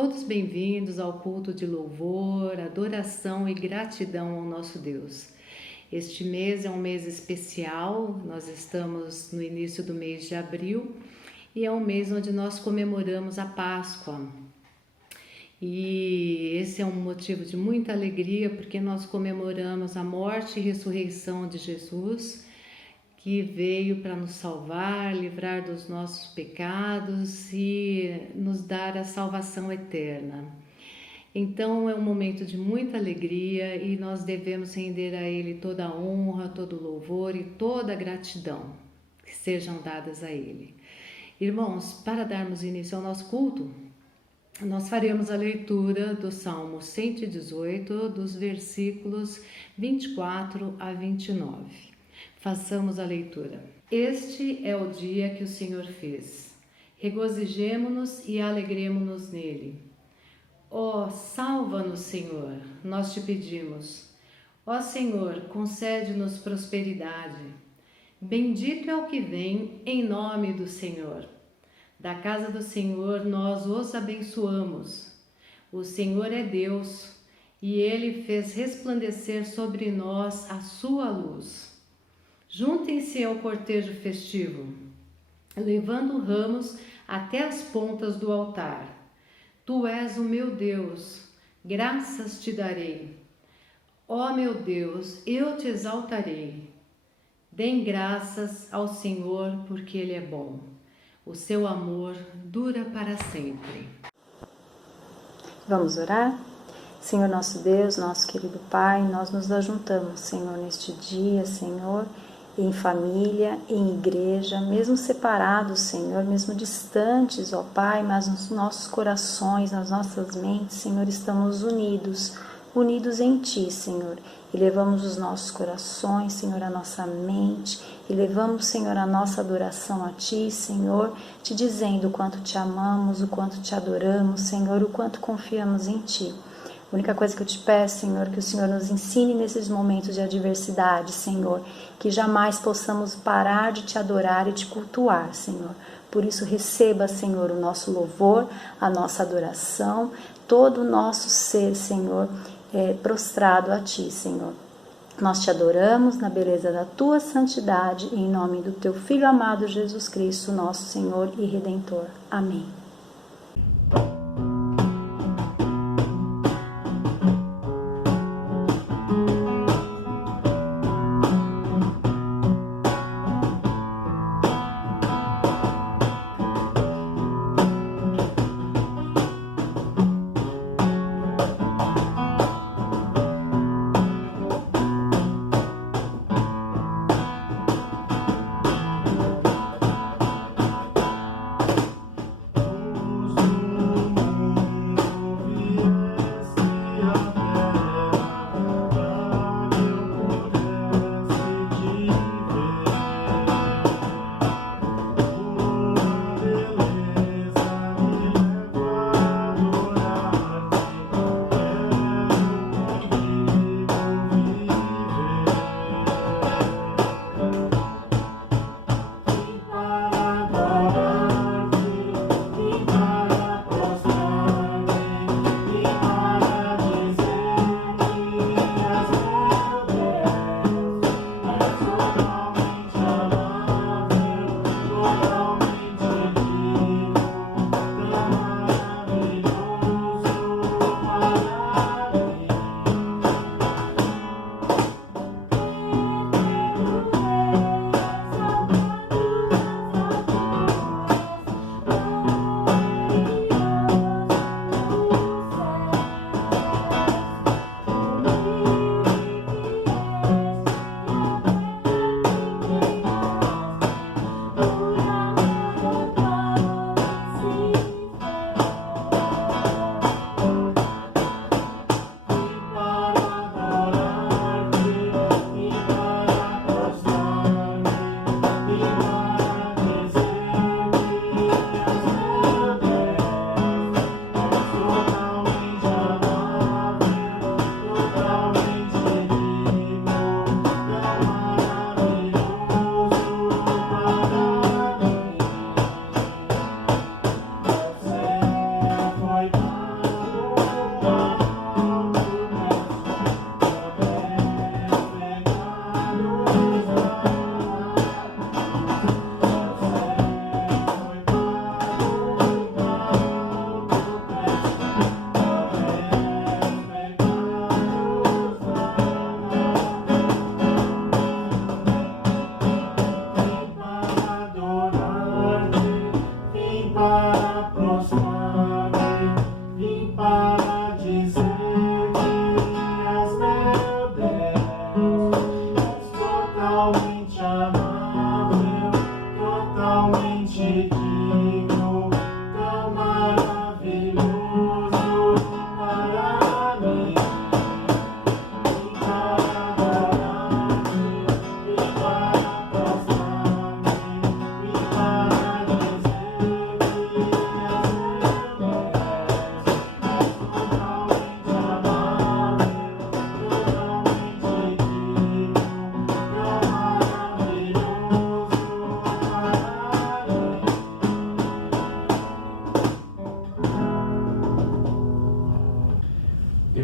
todos bem-vindos ao culto de louvor, adoração e gratidão ao nosso Deus. Este mês é um mês especial, nós estamos no início do mês de abril e é um mês onde nós comemoramos a Páscoa. E esse é um motivo de muita alegria porque nós comemoramos a morte e ressurreição de Jesus, que veio para nos salvar, livrar dos nossos pecados e nos dar a salvação eterna. Então é um momento de muita alegria e nós devemos render a Ele toda a honra, todo o louvor e toda a gratidão que sejam dadas a Ele. Irmãos, para darmos início ao nosso culto, nós faremos a leitura do Salmo 118, dos versículos 24 a 29. Façamos a leitura. Este é o dia que o Senhor fez. Regozijemo-nos e alegremo-nos nele. Ó, salva-nos, Senhor, nós te pedimos. Ó Senhor, concede-nos prosperidade. Bendito é o que vem em nome do Senhor. Da casa do Senhor nós os abençoamos. O Senhor é Deus, e Ele fez resplandecer sobre nós a sua luz. Juntem-se ao cortejo festivo, levando ramos até as pontas do altar. Tu és o meu Deus, graças te darei. Ó meu Deus, eu te exaltarei. Deem graças ao Senhor, porque Ele é bom. O seu amor dura para sempre. Vamos orar? Senhor nosso Deus, nosso querido Pai, nós nos ajuntamos, Senhor, neste dia, Senhor, em família, em igreja, mesmo separados, Senhor, mesmo distantes, ó Pai, mas nos nossos corações, nas nossas mentes, Senhor, estamos unidos em Ti, Senhor, e levamos os nossos corações, Senhor, a nossa mente, e levamos, Senhor, a nossa adoração a Ti, Senhor, Te dizendo o quanto Te amamos, o quanto Te adoramos, Senhor, o quanto confiamos em Ti. A única coisa que eu te peço, Senhor, que o Senhor nos ensine nesses momentos de adversidade, Senhor, que jamais possamos parar de Te adorar e Te cultuar, Senhor. Por isso, receba, Senhor, o nosso louvor, a nossa adoração, todo o nosso ser, Senhor, prostrado a Ti, Senhor. Nós Te adoramos na beleza da Tua santidade, em nome do Teu Filho amado Jesus Cristo, nosso Senhor e Redentor. Amém.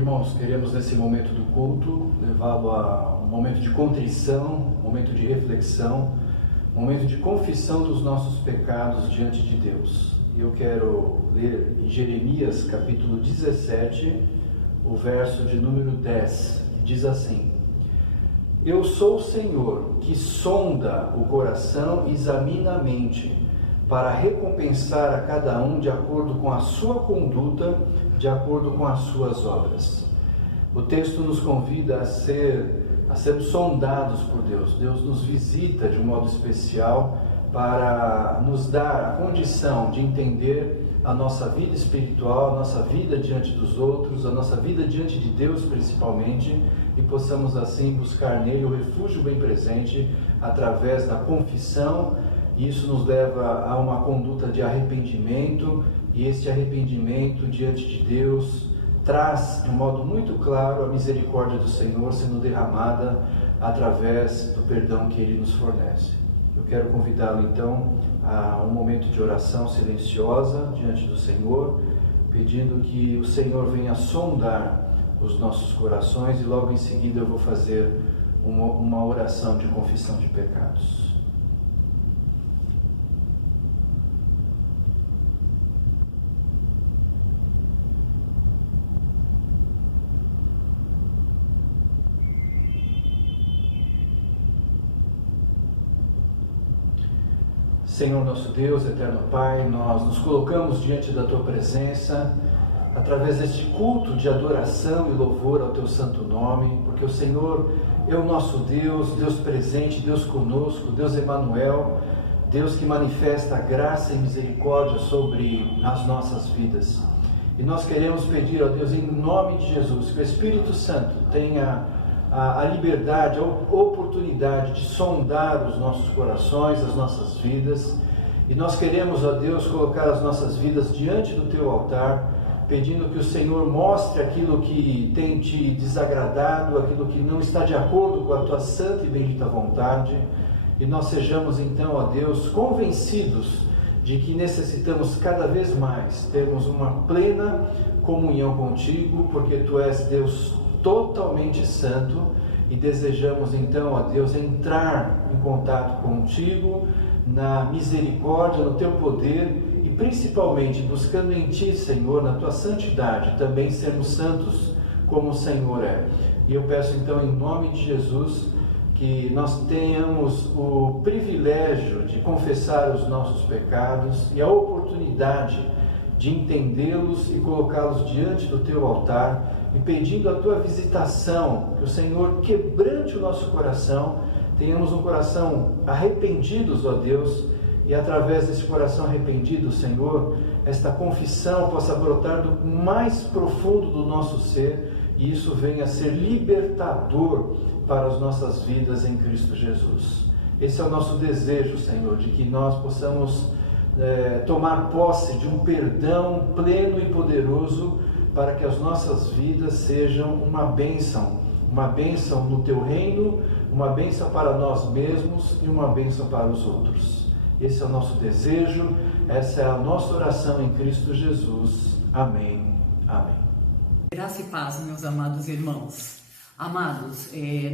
Irmãos, queremos nesse momento do culto levá-lo a um momento de contrição, um momento de reflexão, um momento de confissão dos nossos pecados diante de Deus. Eu quero ler em Jeremias capítulo 17, o verso de número 10, que diz assim: Eu sou o Senhor que sonda o coração e examina a mente, para recompensar a cada um de acordo com a sua conduta, de acordo com as suas obras. O texto nos convida a sermos sondados por Deus. Deus nos visita de um modo especial para nos dar a condição de entender a nossa vida espiritual, a nossa vida diante dos outros, a nossa vida diante de Deus principalmente, e possamos assim buscar nele o refúgio bem presente através da confissão. Isso nos leva a uma conduta de arrependimento, e este arrependimento diante de Deus traz de um modo muito claro a misericórdia do Senhor sendo derramada através do perdão que Ele nos fornece. Eu quero convidá-lo então a um momento de oração silenciosa diante do Senhor, pedindo que o Senhor venha sondar os nossos corações, e logo em seguida eu vou fazer uma oração de confissão de pecados. Senhor nosso Deus, eterno Pai, nós nos colocamos diante da Tua presença, através deste culto de adoração e louvor ao Teu santo nome, porque o Senhor é o nosso Deus, Deus presente, Deus conosco, Deus Emanuel, Deus que manifesta graça e misericórdia sobre as nossas vidas. E nós queremos pedir a Deus, em nome de Jesus, que o Espírito Santo tenha a liberdade, a oportunidade de sondar os nossos corações, as nossas vidas. E nós queremos, ó Deus, colocar as nossas vidas diante do Teu altar, pedindo que o Senhor mostre aquilo que tem Te desagradado, aquilo que não está de acordo com a Tua santa e bendita vontade. E nós sejamos então, ó Deus, convencidos de que necessitamos cada vez mais termos uma plena comunhão contigo, porque Tu és Deus totalmente santo, e desejamos então, ó Deus, entrar em contato contigo, na misericórdia, no Teu poder, e principalmente buscando em Ti, Senhor, na Tua santidade, também sermos santos como o Senhor é. E eu peço então, em nome de Jesus, que nós tenhamos o privilégio de confessar os nossos pecados e a oportunidade de entendê-los e colocá-los diante do Teu altar, e pedindo a Tua visitação, que o Senhor quebrante o nosso coração, tenhamos um coração arrependidos, ó Deus, e através desse coração arrependido, Senhor, esta confissão possa brotar do mais profundo do nosso ser, e isso venha a ser libertador para as nossas vidas em Cristo Jesus. Esse é o nosso desejo, Senhor, de que nós possamos tomar posse de um perdão pleno e poderoso, para que as nossas vidas sejam uma bênção no Teu reino, uma bênção para nós mesmos e uma bênção para os outros. Esse é o nosso desejo, essa é a nossa oração em Cristo Jesus. Amém. Amém. Graça e paz, meus amados irmãos. Amados,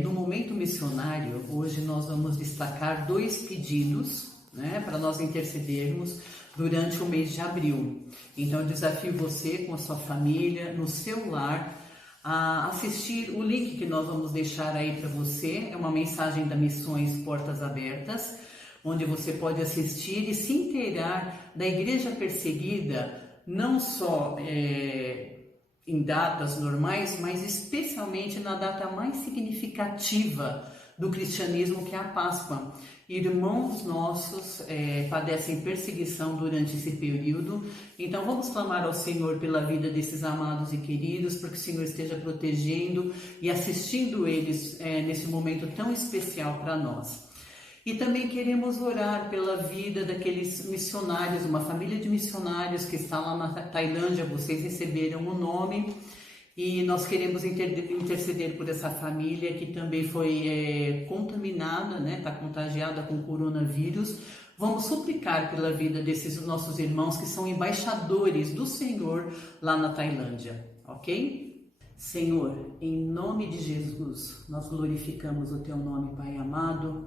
no momento missionário, hoje nós vamos destacar 2 pedidos, para nós intercedermos durante o mês de abril. Então eu desafio você com a sua família, no seu lar, a assistir o link que nós vamos deixar aí para você. É uma mensagem da Missões Portas Abertas, onde você pode assistir e se inteirar da igreja perseguida, não só em datas normais, mas especialmente na data mais significativa do cristianismo, que é a Páscoa. Irmãos nossos padecem perseguição durante esse período, então vamos clamar ao Senhor pela vida desses amados e queridos, para que o Senhor esteja protegendo e assistindo eles nesse momento tão especial para nós. E também queremos orar pela vida daqueles missionários, uma família de missionários que está lá na Tailândia. Vocês receberam o nome, e nós queremos interceder por essa família que também foi contaminada, está contagiada com coronavírus. Vamos suplicar pela vida desses nossos irmãos que são embaixadores do Senhor lá na Tailândia, ok? Senhor, em nome de Jesus, nós glorificamos o Teu nome, Pai amado,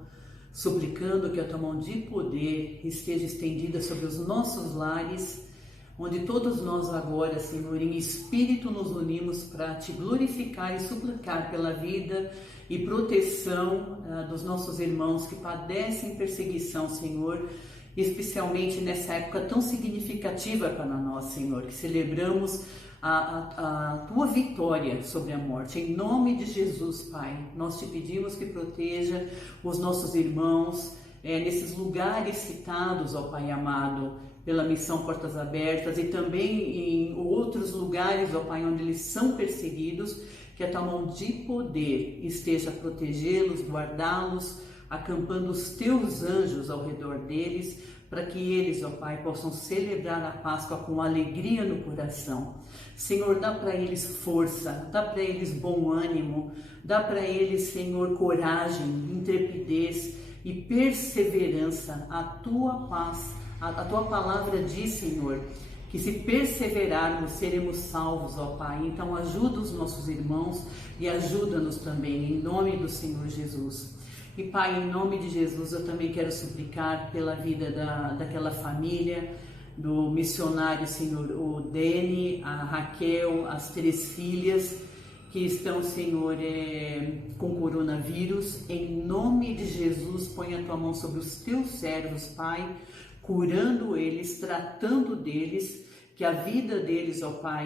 suplicando que a Tua mão de poder esteja estendida sobre os nossos lares, onde todos nós agora, Senhor, em espírito nos unimos para Te glorificar e suplicar pela vida e proteção dos nossos irmãos que padecem perseguição, Senhor, especialmente nessa época tão significativa para nós, Senhor, que celebramos a Tua vitória sobre a morte. Em nome de Jesus, Pai, nós Te pedimos que proteja os nossos irmãos nesses lugares citados, ó Pai amado, pela missão Portas Abertas e também em outros lugares, ó Pai, onde eles são perseguidos, que a Tua mão de poder esteja a protegê-los, guardá-los, acampando os Teus anjos ao redor deles, para que eles, ó Pai, possam celebrar a Páscoa com alegria no coração. Senhor, dá para eles força, dá para eles bom ânimo, dá para eles, Senhor, coragem, intrepidez e perseverança. A Tua paz, a Tua palavra diz, Senhor, que se perseverarmos, seremos salvos, ó Pai. Então ajuda os nossos irmãos e ajuda-nos também, em nome do Senhor Jesus. E Pai, em nome de Jesus, eu também quero suplicar pela vida daquela família, do missionário, Senhor, o Dene, a Raquel, as 3 filhas que estão, Senhor, com coronavírus. Em nome de Jesus, põe a Tua mão sobre os Teus servos, Pai, curando eles, tratando deles, que a vida deles, ó Pai,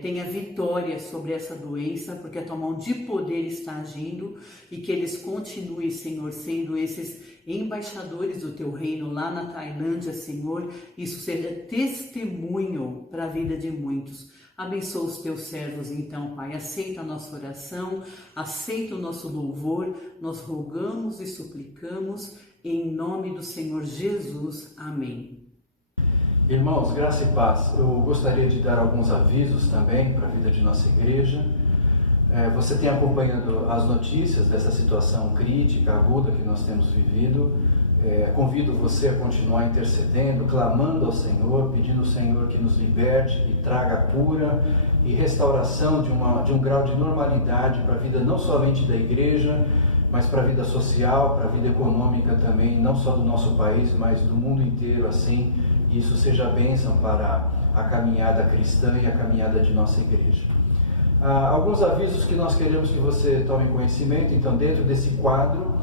tenha vitória sobre essa doença, porque a Tua mão de poder está agindo, e que eles continuem, Senhor, sendo esses embaixadores do Teu reino lá na Tailândia, Senhor. Isso seja testemunho para a vida de muitos. Abençoa os Teus servos, então, Pai. Aceita a nossa oração, aceita o nosso louvor. Nós rogamos e suplicamos em nome do Senhor Jesus. Amém. Irmãos, graça e paz. Eu gostaria de dar alguns avisos também para a vida de nossa igreja. Você tem acompanhado as notícias dessa situação crítica, aguda que nós temos vivido. Convido você a continuar intercedendo, clamando ao Senhor, pedindo ao Senhor que nos liberte, que traga cura e restauração de um grau de normalidade para a vida não somente da igreja, mas para a vida social, para a vida econômica também, não só do nosso país, mas do mundo inteiro, assim, isso seja bênção para a caminhada cristã e a caminhada de nossa igreja. Alguns avisos que nós queremos que você tome conhecimento. Então, dentro desse quadro,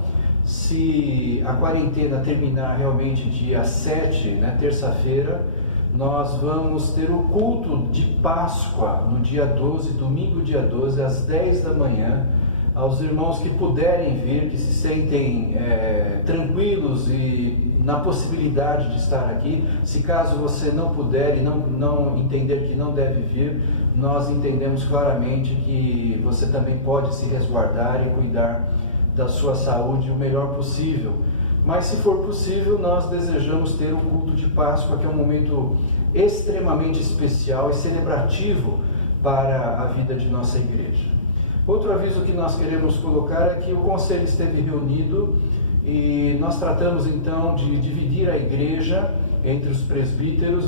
se a quarentena terminar realmente dia 7, terça-feira, nós vamos ter o culto de Páscoa no dia 12, domingo dia 12, às 10 da manhã, aos irmãos que puderem vir, que se sentem tranquilos e na possibilidade de estar aqui. Se caso você não puder e não entender que não deve vir, nós entendemos claramente que você também pode se resguardar e cuidar da sua saúde o melhor possível. Mas se for possível, nós desejamos ter o culto de Páscoa, que é um momento extremamente especial e celebrativo para a vida de nossa igreja. Outro aviso que nós queremos colocar é que o conselho esteve reunido e nós tratamos então de dividir a igreja entre os presbíteros,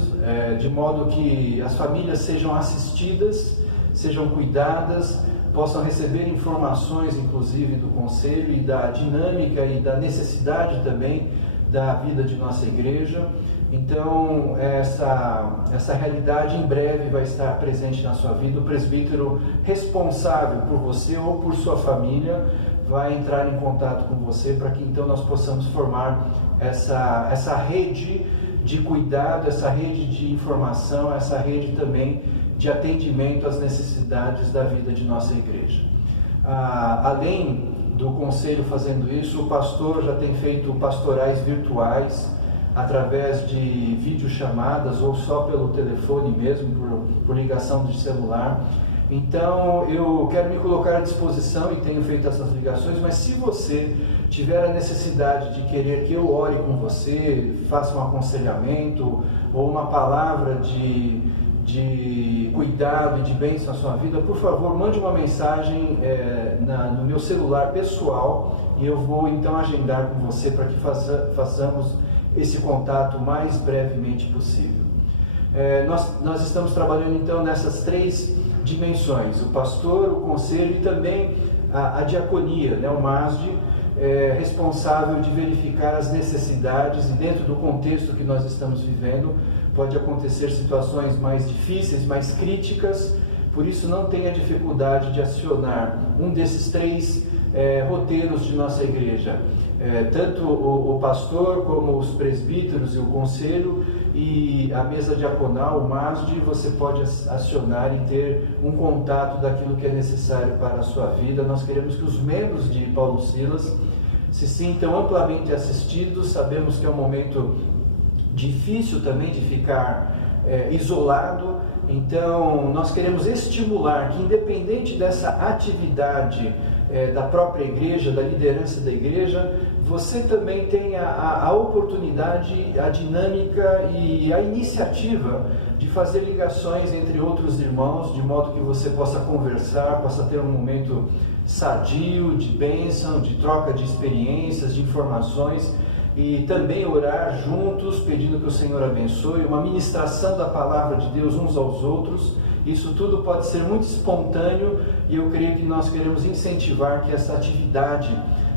de modo que as famílias sejam assistidas, sejam cuidadas, possam receber informações inclusive do conselho e da dinâmica e da necessidade também da vida de nossa igreja. Então, essa realidade em breve vai estar presente na sua vida. O presbítero responsável por você ou por sua família vai entrar em contato com você para que então nós possamos formar essa rede de cuidado, essa rede de informação, essa rede também de atendimento às necessidades da vida de nossa igreja. Além do conselho fazendo isso, o pastor já tem feito pastorais virtuais, através de videochamadas ou só pelo telefone mesmo, por ligação de celular. Então eu quero me colocar à disposição e tenho feito essas ligações, mas se você tiver a necessidade de querer que eu ore com você, faça um aconselhamento ou uma palavra de cuidado e de bênção na sua vida, por favor, mande uma mensagem no meu celular pessoal e eu vou então agendar com você para que façamos esse contato o mais brevemente possível. Nós estamos trabalhando então nessas 3 dimensões: o pastor, o conselho e também a diaconia, né? O MASD, responsável de verificar as necessidades, e dentro do contexto que nós estamos vivendo, pode acontecer situações mais difíceis, mais críticas, por isso não tenha dificuldade de acionar um desses 3 roteiros de nossa igreja, tanto o pastor como os presbíteros e o conselho e a mesa diaconal, o MASD, você pode acionar e ter um contato daquilo que é necessário para a sua vida. Nós queremos que os membros de Paulo Silas se sintam amplamente assistidos. Sabemos que é um momento difícil também de ficar isolado, então nós queremos estimular que, independente dessa atividade da própria igreja, da liderança da igreja, você também tenha a oportunidade, a dinâmica e a iniciativa de fazer ligações entre outros irmãos, de modo que você possa conversar, possa ter um momento sadio, de bênção, de troca de experiências, de informações, e também orar juntos, pedindo que o Senhor abençoe, uma ministração da palavra de Deus uns aos outros. Isso tudo pode ser muito espontâneo e eu creio que nós queremos incentivar que essa atividade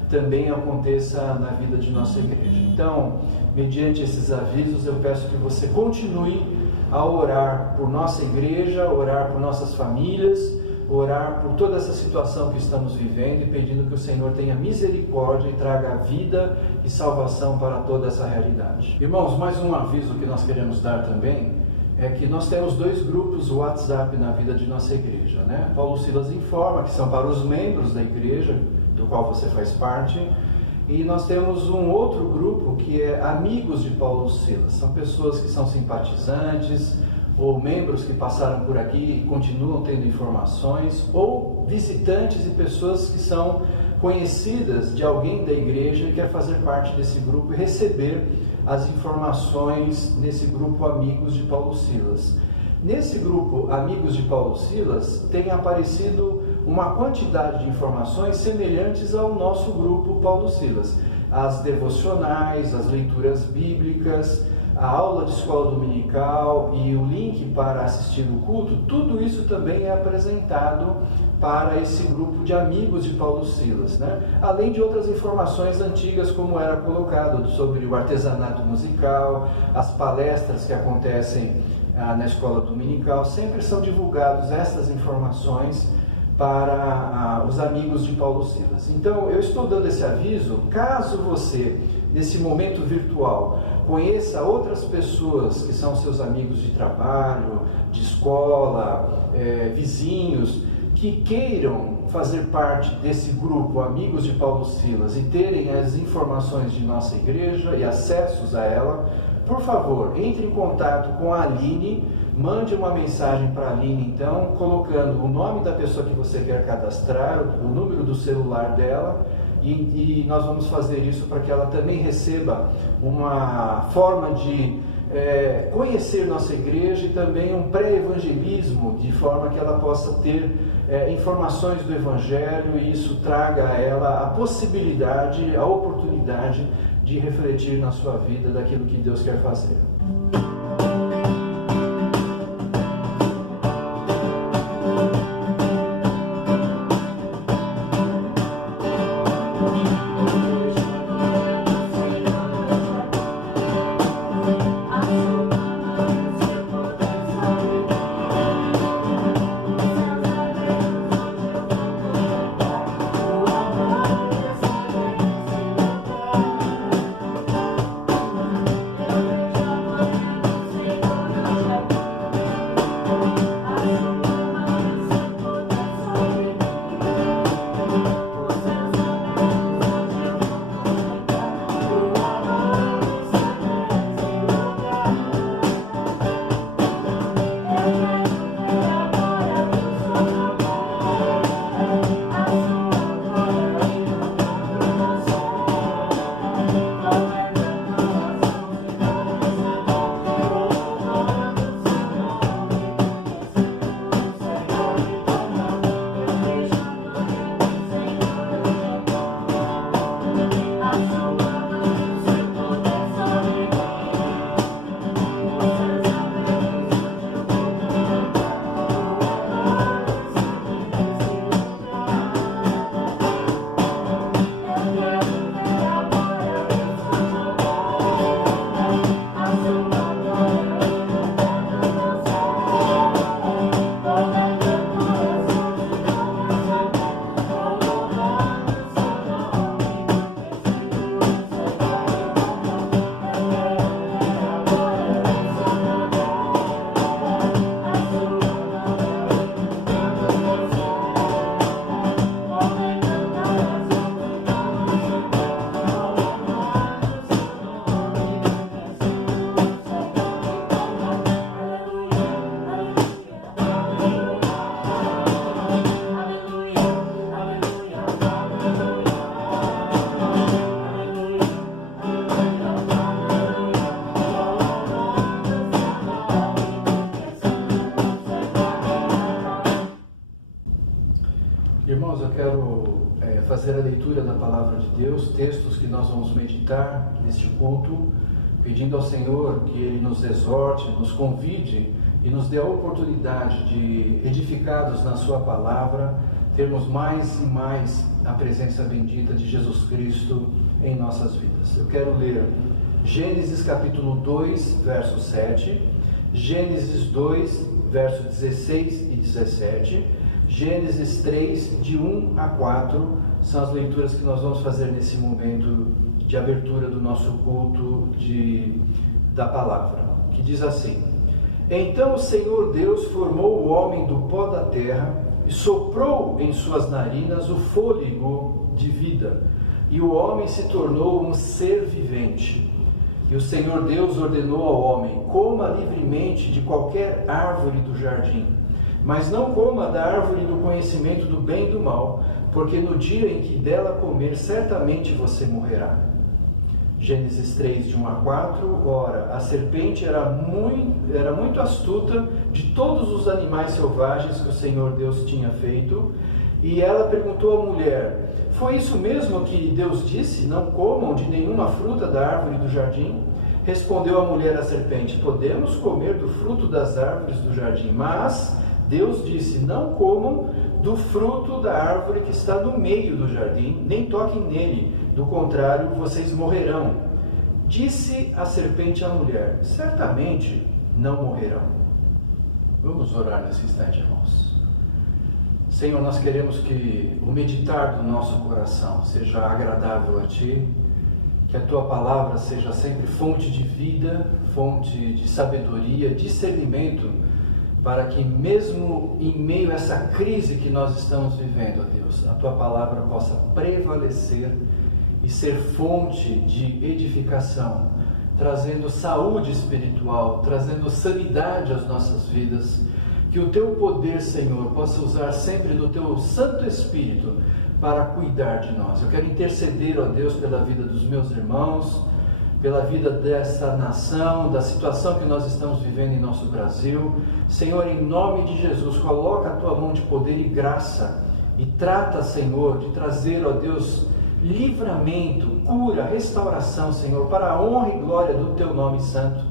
também aconteça na vida de nossa igreja. Então, mediante esses avisos, eu peço que você continue a orar por nossa igreja, orar por nossas famílias, orar por toda essa situação que estamos vivendo e pedindo que o Senhor tenha misericórdia e traga vida e salvação para toda essa realidade. Irmãos, mais um aviso que nós queremos dar também é que nós temos 2 grupos WhatsApp na vida de nossa igreja, né? Paulo Silas informa que são para os membros da igreja, do qual você faz parte, e nós temos um outro grupo que é Amigos de Paulo Silas. São pessoas que são simpatizantes, ou membros que passaram por aqui e continuam tendo informações, ou visitantes e pessoas que são conhecidas de alguém da igreja e quer fazer parte desse grupo e receber as informações nesse grupo Amigos de Paulo Silas. Nesse grupo Amigos de Paulo Silas tem aparecido uma quantidade de informações semelhantes ao nosso grupo Paulo Silas. As devocionais, as leituras bíblicas, a aula de escola dominical e o link para assistir o culto, tudo isso também é apresentado para esse grupo de Amigos de Paulo Silas, né? Além de outras informações antigas, como era colocado sobre o artesanato musical, as palestras que acontecem na escola dominical, sempre são divulgadas essas informações para os Amigos de Paulo Silas. Então, eu estou dando esse aviso, caso você, nesse momento virtual, conheça outras pessoas que são seus amigos de trabalho, de escola, vizinhos, que queiram fazer parte desse grupo Amigos de Paulo Silas e terem as informações de nossa igreja e acessos a ela, por favor, entre em contato com a Aline, mande uma mensagem para a Aline, então, colocando o nome da pessoa que você quer cadastrar, o número do celular dela, e nós vamos fazer isso para que ela também receba uma forma de conhecer nossa igreja e também um pré-evangelismo, de forma que ela possa ter informações do Evangelho e isso traga a ela a possibilidade, a oportunidade de refletir na sua vida daquilo que Deus quer fazer. Irmãos, eu quero fazer a leitura da Palavra de Deus, textos que nós vamos meditar neste culto, pedindo ao Senhor que Ele nos exorte, nos convide e nos dê a oportunidade de, edificados na Sua Palavra, termos mais e mais a presença bendita de Jesus Cristo em nossas vidas. Eu quero ler Gênesis capítulo 2, verso 7, Gênesis 2, verso 16 e 17, Gênesis 3, de 1 a 4, são as leituras que nós vamos fazer nesse momento de abertura do nosso culto da palavra, que diz assim: Então o Senhor Deus formou o homem do pó da terra e soprou em suas narinas o fôlego de vida, e o homem se tornou um ser vivente. E o Senhor Deus ordenou ao homem: coma livremente de qualquer árvore do jardim, mas não coma da árvore do conhecimento do bem e do mal, porque no dia em que dela comer, certamente você morrerá. Gênesis 3, de 1 a 4, ora, a serpente era muito astuta de todos os animais selvagens que o Senhor Deus tinha feito, e ela perguntou à mulher: foi isso mesmo que Deus disse, não comam de nenhuma fruta da árvore do jardim? Respondeu a mulher à serpente: podemos comer do fruto das árvores do jardim, mas Deus disse: não comam do fruto da árvore que está no meio do jardim, nem toquem nele, do contrário, vocês morrerão. Disse a serpente à mulher: certamente não morrerão. Vamos orar nesse instante, irmãos. Senhor, nós queremos que o meditar do nosso coração seja agradável a Ti, que a Tua palavra seja sempre fonte de vida, fonte de sabedoria, discernimento, para que mesmo em meio a essa crise que nós estamos vivendo, ó Deus, a Tua palavra possa prevalecer e ser fonte de edificação, trazendo saúde espiritual, trazendo sanidade às nossas vidas. Que o Teu poder, Senhor, possa usar sempre do Teu Santo Espírito para cuidar de nós. Eu quero interceder, ó Deus, pela vida dos meus irmãos, pela vida desta nação, da situação que nós estamos vivendo em nosso Brasil. Senhor, em nome de Jesus, coloca a Tua mão de poder e graça e trata, Senhor, de trazer, ó Deus, livramento, cura, restauração, Senhor, para a honra e glória do Teu nome santo,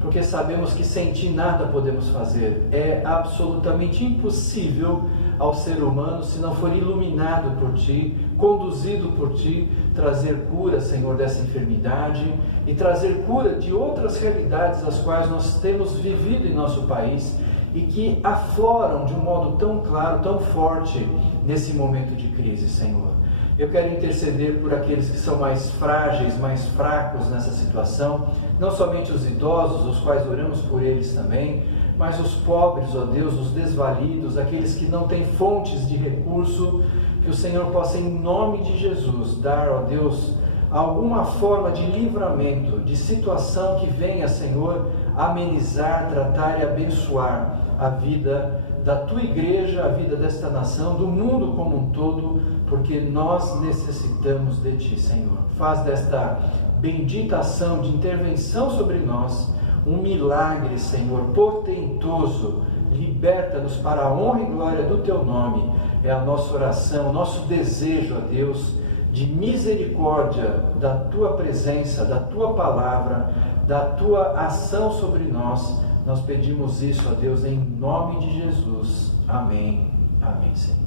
porque sabemos que sem Ti nada podemos fazer. É absolutamente impossível ao ser humano, se não for iluminado por Ti, conduzido por Ti, trazer cura, Senhor, dessa enfermidade e trazer cura de outras realidades as quais nós temos vivido em nosso país e que afloram de um modo tão claro, tão forte nesse momento de crise, Senhor. Eu quero interceder por aqueles que são mais frágeis, mais fracos nessa situação, não somente os idosos, os quais oramos por eles também, mas os pobres, ó Deus, os desvalidos, aqueles que não têm fontes de recurso, que o Senhor possa, em nome de Jesus, dar, ó Deus, alguma forma de livramento, de situação que venha, Senhor, amenizar, tratar e abençoar a vida da Tua igreja, a vida desta nação, do mundo como um todo, porque nós necessitamos de Ti, Senhor. Faz desta bendita ação de intervenção sobre nós um milagre, Senhor, portentoso. Liberta-nos para a honra e glória do Teu nome. É a nossa oração, nosso desejo, ó Deus, de misericórdia da Tua presença, da Tua palavra, da Tua ação sobre nós. Nós pedimos isso, ó Deus, em nome de Jesus. Amém. Amém, Senhor.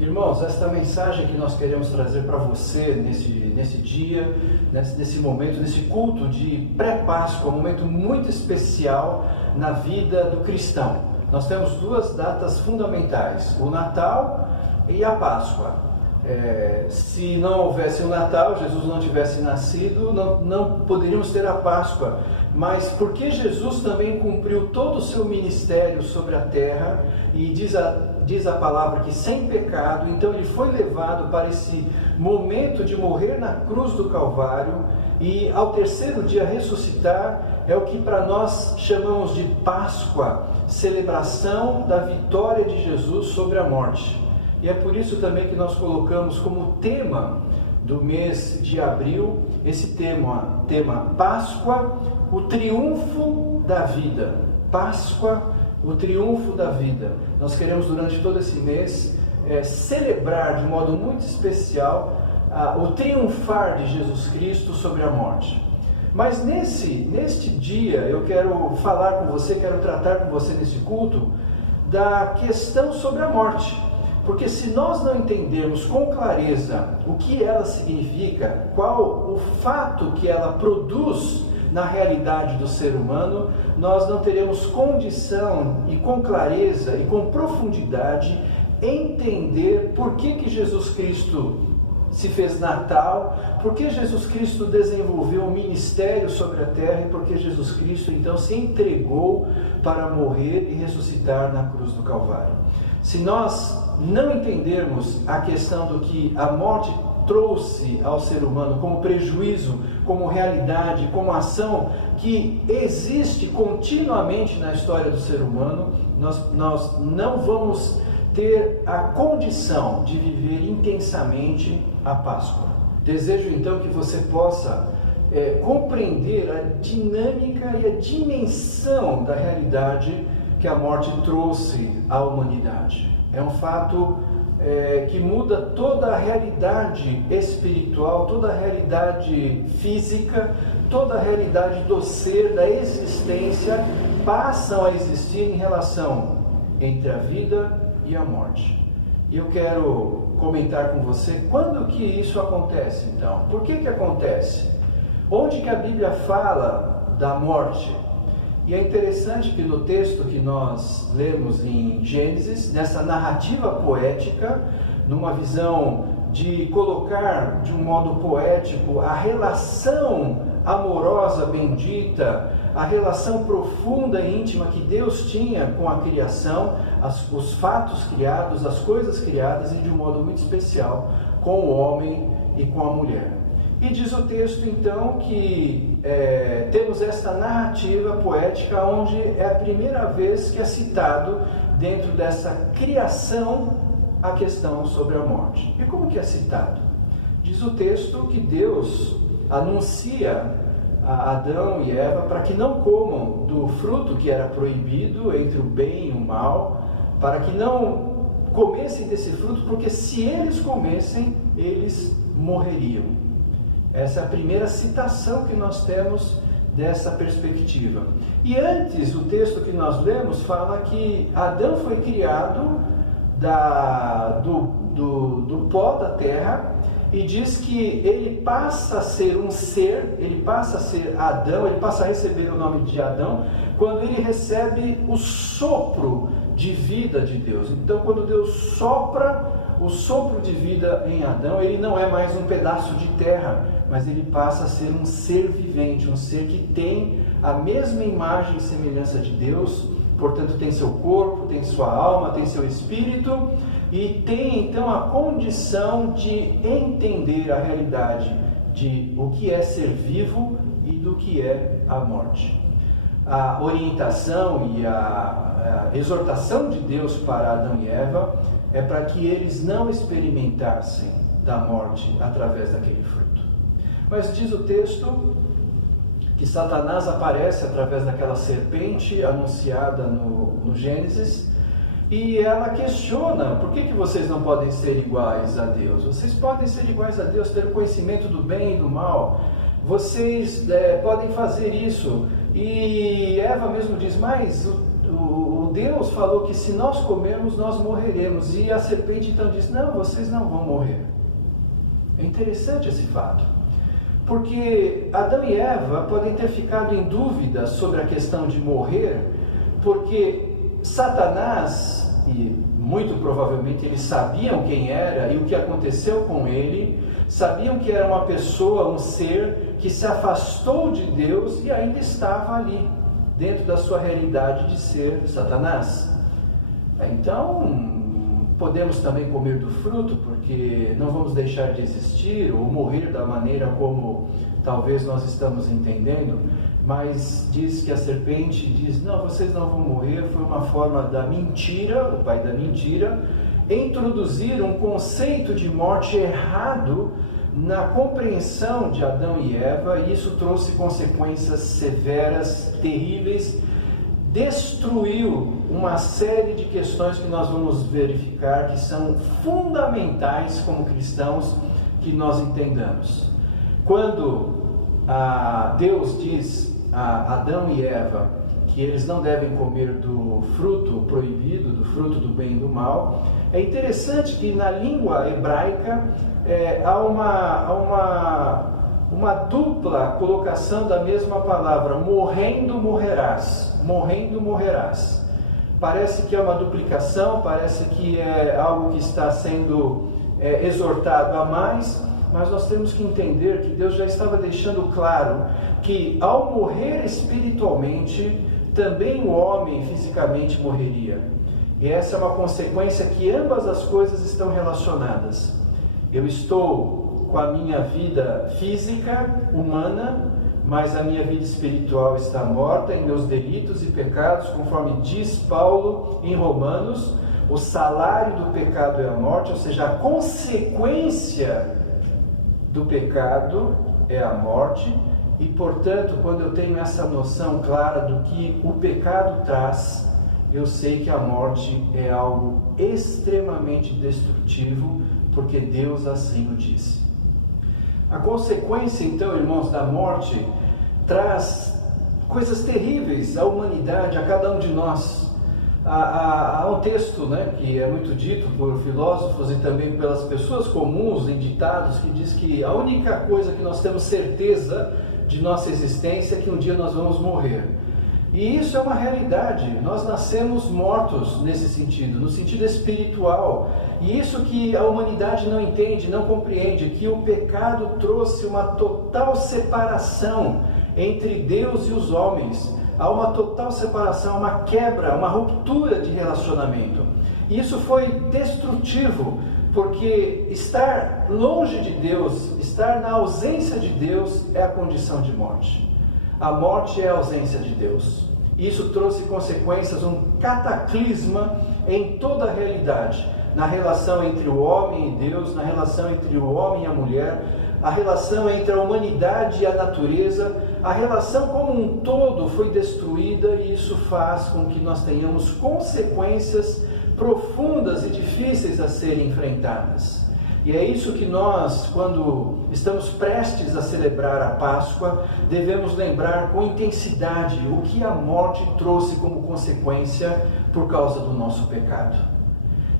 Irmãos, esta mensagem que nós queremos trazer para você nesse dia, nesse momento, nesse culto de pré-Páscoa, um momento muito especial na vida do cristão. Nós temos duas datas fundamentais, o Natal e a Páscoa. Se não houvesse o Natal, Jesus não tivesse nascido, não poderíamos ter a Páscoa. Mas porque Jesus também cumpriu todo o seu ministério sobre a terra, e diz a palavra que sem pecado, então ele foi levado para esse momento de morrer na cruz do Calvário, e ao terceiro dia ressuscitar, é o que para nós chamamos de Páscoa, celebração da vitória de Jesus sobre a morte. E é por isso também que nós colocamos como tema do mês de abril, esse tema Páscoa, o triunfo da vida. Páscoa, o triunfo da vida. Nós queremos durante todo esse mês celebrar de modo muito especial o triunfar de Jesus Cristo sobre a morte. Mas neste dia eu quero falar com você, quero tratar com você neste culto da questão sobre a morte. Porque se nós não entendermos com clareza o que ela significa, qual o fato que ela produz na realidade do ser humano, nós não teremos condição e com clareza e com profundidade entender por que Jesus Cristo se fez natal, por que Jesus Cristo desenvolveu um ministério sobre a terra e por que Jesus Cristo então se entregou para morrer e ressuscitar na cruz do Calvário. Se nós não entendermos a questão do que a morte trouxe ao ser humano como prejuízo, como realidade, como ação que existe continuamente na história do ser humano, nós não vamos ter a condição de viver intensamente a Páscoa. Desejo então que você possa compreender a dinâmica e a dimensão da realidade que a morte trouxe à humanidade. É um fato que muda toda a realidade espiritual, toda a realidade física, toda a realidade do ser, da existência, passam a existir em relação entre a vida e a morte. E eu quero comentar com você quando que isso acontece então. Por que acontece? Onde que a Bíblia fala da morte? E é interessante que no texto que nós lemos em Gênesis, nessa narrativa poética, numa visão de colocar de um modo poético a relação amorosa, bendita, a relação profunda e íntima que Deus tinha com a criação, os fatos criados, as coisas criadas e de um modo muito especial com o homem e com a mulher. E diz o texto então que temos esta narrativa poética onde é a primeira vez que é citado dentro dessa criação a questão sobre a morte. E como que é citado? Diz o texto que Deus anuncia a Adão e Eva para que não comam do fruto que era proibido entre o bem e o mal, para que não comessem desse fruto, porque se eles comessem, eles morreriam. Essa é a primeira citação que nós temos dessa perspectiva. E antes, o texto que nós lemos fala que Adão foi criado do pó da terra, e diz que ele passa a ser um ser, ele passa a ser Adão, ele passa a receber o nome de Adão, quando ele recebe o sopro de vida de Deus. Então, quando Deus sopra o sopro de vida em Adão, ele não é mais um pedaço de terra, mas ele passa a ser um ser vivente, um ser que tem a mesma imagem e semelhança de Deus, portanto tem seu corpo, tem sua alma, tem seu espírito, e tem então a condição de entender a realidade de o que é ser vivo e do que é a morte. A orientação e a exortação de Deus para Adão e Eva é para que eles não experimentassem da morte através daquele fruto. Mas diz o texto que Satanás aparece através daquela serpente anunciada no Gênesis, e ela questiona: por que vocês não podem ser iguais a Deus? Vocês podem ser iguais a Deus, ter o conhecimento do bem e do mal, vocês podem fazer isso. E Eva mesmo diz: mas o Deus falou que se nós comermos, nós morreremos. E a serpente então diz: não, vocês não vão morrer. É interessante esse fato, porque Adão e Eva podem ter ficado em dúvida sobre a questão de morrer, porque Satanás, e muito provavelmente eles sabiam quem era e o que aconteceu com ele, sabiam que era uma pessoa, um ser que se afastou de Deus e ainda estava ali, dentro da sua realidade de ser Satanás. Então, podemos também comer do fruto, porque não vamos deixar de existir ou morrer da maneira como talvez nós estamos entendendo, mas diz que a serpente diz: não, vocês não vão morrer. Foi uma forma da mentira, o pai da mentira, introduzir um conceito de morte errado na compreensão de Adão e Eva, e isso trouxe consequências severas, terríveis, destruiu uma série de questões que nós vamos verificar que são fundamentais como cristãos que nós entendamos. Quando Deus diz a Adão e Eva que eles não devem comer do fruto proibido, do fruto do bem e do mal, é interessante que na língua hebraica há uma dupla colocação da mesma palavra, morrendo morrerás, morrendo morrerás. Parece que é uma duplicação, parece que é algo que está sendo exortado a mais, mas nós temos que entender que Deus já estava deixando claro que ao morrer espiritualmente, também o homem fisicamente morreria. E essa é uma consequência que ambas as coisas estão relacionadas. Eu estou com a minha vida física, humana, mas a minha vida espiritual está morta em meus delitos e pecados, conforme diz Paulo em Romanos. O salário do pecado é a morte, ou seja, a consequência do pecado é a morte. E, portanto, quando eu tenho essa noção clara do que o pecado traz, eu sei que a morte é algo extremamente destrutivo, porque Deus assim o disse. A consequência, então, irmãos, da morte traz coisas terríveis à humanidade, a cada um de nós. Há um texto, que é muito dito por filósofos e também pelas pessoas comuns em ditados, que diz que a única coisa que nós temos certeza de nossa existência é que um dia nós vamos morrer. E isso é uma realidade. Nós nascemos mortos nesse sentido, no sentido espiritual. E isso que a humanidade não entende, não compreende, que o pecado trouxe uma total separação entre Deus e os homens. Há uma total separação, uma quebra, uma ruptura de relacionamento. E isso foi destrutivo, porque estar longe de Deus, estar na ausência de Deus é a condição de morte. A morte é a ausência de Deus. Isso trouxe consequências, um cataclisma em toda a realidade, na relação entre o homem e Deus, na relação entre o homem e a mulher, a relação entre a humanidade e a natureza, a relação como um todo foi destruída, e isso faz com que nós tenhamos consequências profundas e difíceis a serem enfrentadas. E é isso que nós, quando estamos prestes a celebrar a Páscoa, devemos lembrar com intensidade o que a morte trouxe como consequência por causa do nosso pecado.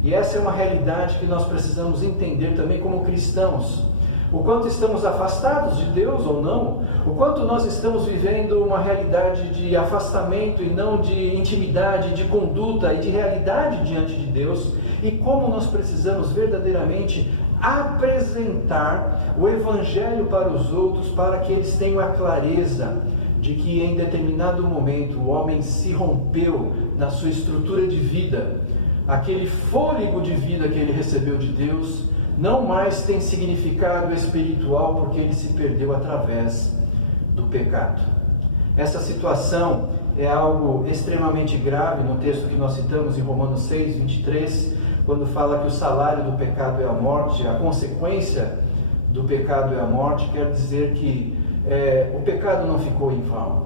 E essa é uma realidade que nós precisamos entender também como cristãos. O quanto estamos afastados de Deus ou não, o quanto nós estamos vivendo uma realidade de afastamento e não de intimidade, de conduta e de realidade diante de Deus, e como nós precisamos verdadeiramente apresentar o Evangelho para os outros, para que eles tenham a clareza de que em determinado momento o homem se rompeu na sua estrutura de vida. Aquele fôlego de vida que ele recebeu de Deus não mais tem significado espiritual, porque ele se perdeu através do pecado. Essa situação é algo extremamente grave no texto que nós citamos em Romanos 6, 23, quando fala que o salário do pecado é a morte. A consequência do pecado é a morte, quer dizer que o pecado não ficou em vão.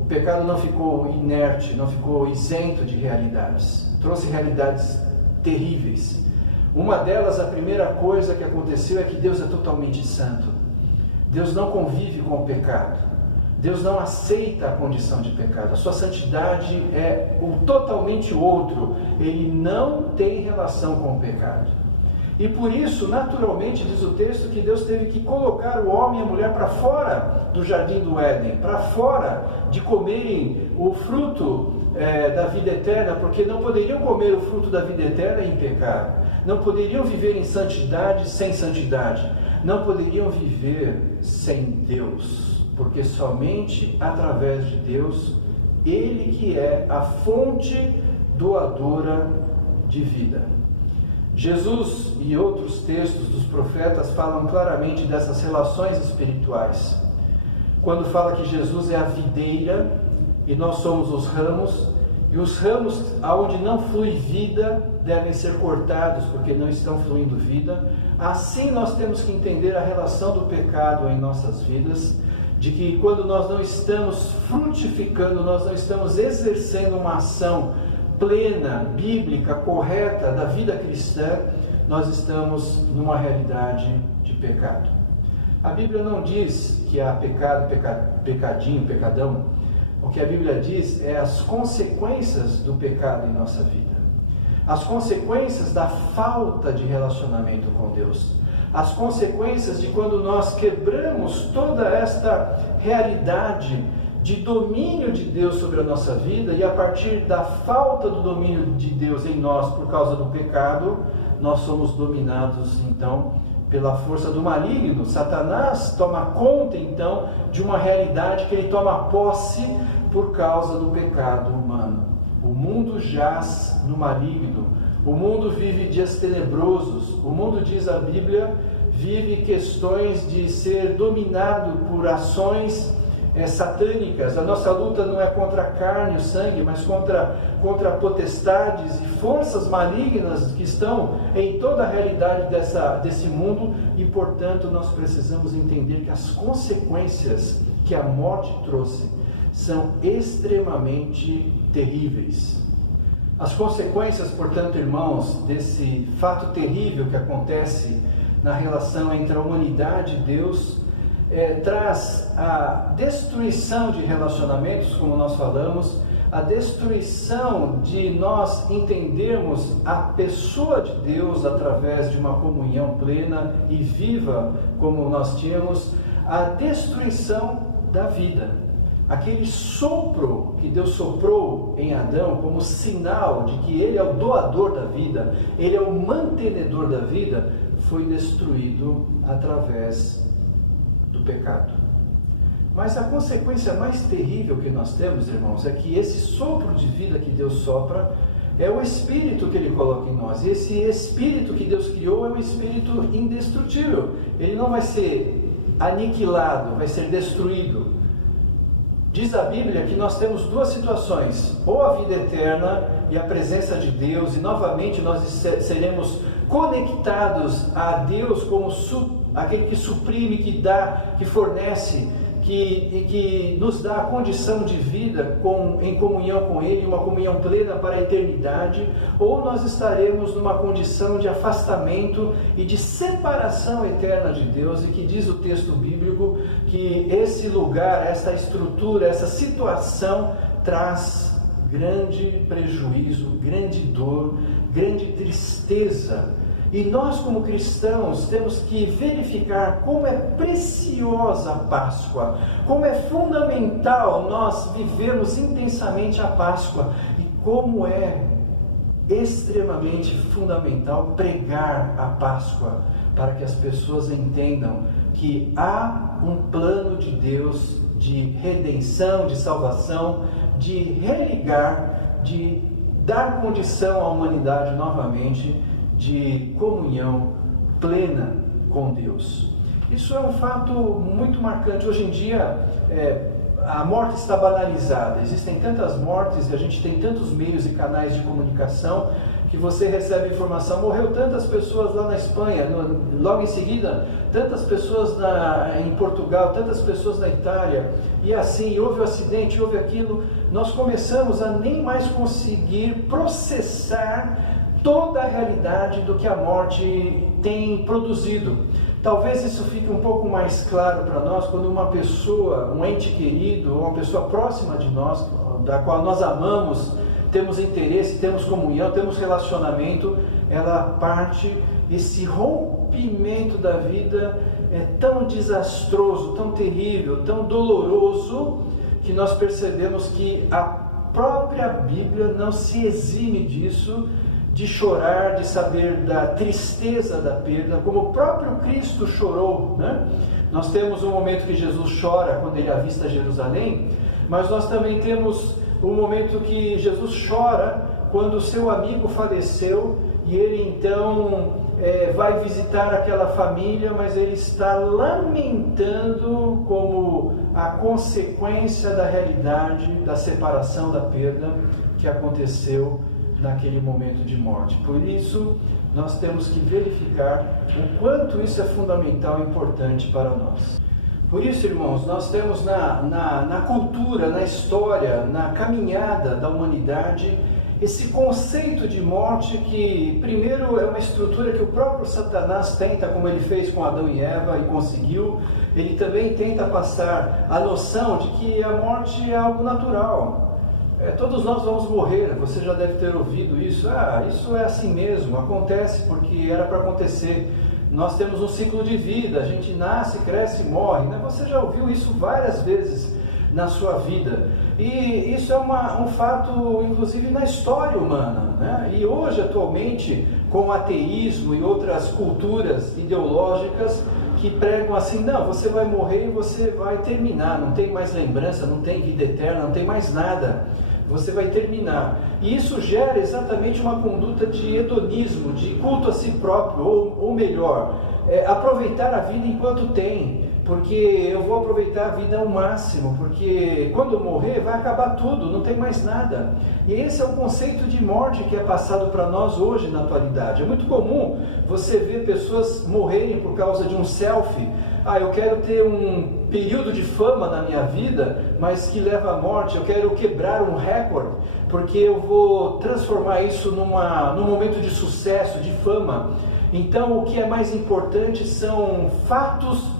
O pecado não ficou inerte, não ficou isento de realidades. Trouxe realidades terríveis. Uma delas, a primeira coisa que aconteceu é que Deus é totalmente santo. Deus não convive com o pecado. Deus não aceita a condição de pecado. A sua santidade é totalmente outro. Ele não tem relação com o pecado. E por isso, naturalmente, diz o texto que Deus teve que colocar o homem e a mulher para fora do jardim do Éden, para fora de comerem o fruto da vida eterna, porque não poderiam comer o fruto da vida eterna em pecado. Não poderiam viver em santidade sem santidade. Não poderiam viver sem Deus, porque somente através de Deus, Ele que é a fonte doadora de vida. Jesus e outros textos dos profetas falam claramente dessas relações espirituais. Quando fala que Jesus é a videira e nós somos os ramos, e os ramos aonde não flui vida devem ser cortados porque não estão fluindo vida. Assim nós temos que entender a relação do pecado em nossas vidas, de que quando nós não estamos frutificando, nós não estamos exercendo uma ação plena, bíblica, correta da vida cristã, nós estamos numa realidade de pecado. A Bíblia não diz que há pecado, pecadinho, pecadão. O que a Bíblia diz é as consequências do pecado em nossa vida. As consequências da falta de relacionamento com Deus. As consequências de quando nós quebramos toda esta realidade de domínio de Deus sobre a nossa vida, e a partir da falta do domínio de Deus em nós por causa do pecado, nós somos dominados então pela força do maligno. Satanás toma conta então de uma realidade que ele toma posse por causa do pecado humano. O mundo jaz no maligno, o mundo vive dias tenebrosos, o mundo, diz a Bíblia, vive questões de ser dominado por ações satânicas. A nossa luta não é contra a carne e o sangue, mas contra potestades e forças malignas que estão em toda a realidade desse mundo, e portanto nós precisamos entender que as consequências que a morte trouxe são extremamente terríveis. As consequências, portanto, irmãos, desse fato terrível que acontece na relação entre a humanidade e Deus, traz a destruição de relacionamentos, como nós falamos, a destruição de nós entendermos a pessoa de Deus através de uma comunhão plena e viva, como nós tínhamos, a destruição da vida. Aquele sopro que Deus soprou em Adão como sinal de que ele é o doador da vida, ele é o mantenedor da vida, foi destruído através do pecado. Mas a consequência mais terrível que nós temos, irmãos, é que esse sopro de vida que Deus sopra é o Espírito que Ele coloca em nós. E esse Espírito que Deus criou é um Espírito indestrutível. Ele não vai ser aniquilado, vai ser destruído. Diz a Bíblia que nós temos duas situações: ou a vida eterna e a presença de Deus, e novamente nós seremos conectados a Deus como aquele que suprime, que dá, que fornece, que nos dá a condição de vida em comunhão com Ele, uma comunhão plena para a eternidade, ou nós estaremos numa condição de afastamento e de separação eterna de Deus, e que diz o texto bíblico que esse lugar, essa estrutura, essa situação traz grande prejuízo, grande dor, grande tristeza. E nós, como cristãos, temos que verificar como é preciosa a Páscoa, como é fundamental nós vivermos intensamente a Páscoa, e como é extremamente fundamental pregar a Páscoa, para que as pessoas entendam que há um plano de Deus de redenção, de salvação, de religar, de dar condição à humanidade novamente de comunhão plena com Deus. Isso é um fato muito marcante. Hoje em dia, a morte está banalizada. Existem tantas mortes e a gente tem tantos meios e canais de comunicação que você recebe informação: morreu tantas pessoas lá na Espanha, logo em seguida tantas pessoas em Portugal, tantas pessoas na Itália, e assim, houve um acidente, houve aquilo. Nós começamos a nem mais conseguir processar toda a realidade do que a morte tem produzido. Talvez isso fique um pouco mais claro para nós quando uma pessoa, um ente querido, uma pessoa próxima de nós, da qual nós amamos, temos interesse, temos comunhão, temos relacionamento, ela parte. Esse rompimento da vida é tão desastroso, tão terrível, tão doloroso, que nós percebemos que a própria Bíblia não se exime disso, de chorar, de saber da tristeza da perda, como o próprio Cristo chorou, né? Nós temos um momento que Jesus chora quando ele avista Jerusalém, mas nós também temos um momento que Jesus chora quando o seu amigo faleceu, e ele então vai visitar aquela família, mas ele está lamentando como a consequência da realidade, da separação, da perda que aconteceu naquele momento de morte. Por isso, nós temos que verificar o quanto isso é fundamental e importante para nós. Por isso, irmãos, nós temos na cultura, na história, na caminhada da humanidade, esse conceito de morte que, primeiro, é uma estrutura que o próprio Satanás tenta, como ele fez com Adão e Eva e conseguiu. Ele também tenta passar a noção de que a morte é algo natural. Todos nós vamos morrer, você já deve ter ouvido isso. Isso é assim mesmo, acontece porque era para acontecer. Nós temos um ciclo de vida, a gente nasce, cresce e morre. Né? Você já ouviu isso várias vezes na sua vida. E isso é um fato, inclusive, na história humana. Né? E hoje, atualmente, com o ateísmo e outras culturas ideológicas que pregam assim, não, você vai morrer e você vai terminar, não tem mais lembrança, não tem vida eterna, não tem mais nada. Você vai terminar. E isso gera exatamente uma conduta de hedonismo, de culto a si próprio, ou melhor, aproveitar a vida enquanto tem, porque eu vou aproveitar a vida ao máximo, porque quando eu morrer vai acabar tudo, não tem mais nada. E esse é o conceito de morte que é passado para nós hoje na atualidade. É muito comum você ver pessoas morrerem por causa de um selfie. Eu quero ter um período de fama na minha vida, mas que leva à morte. Eu quero quebrar um recorde, porque eu vou transformar isso num momento de sucesso, de fama. Então, o que é mais importante são fatos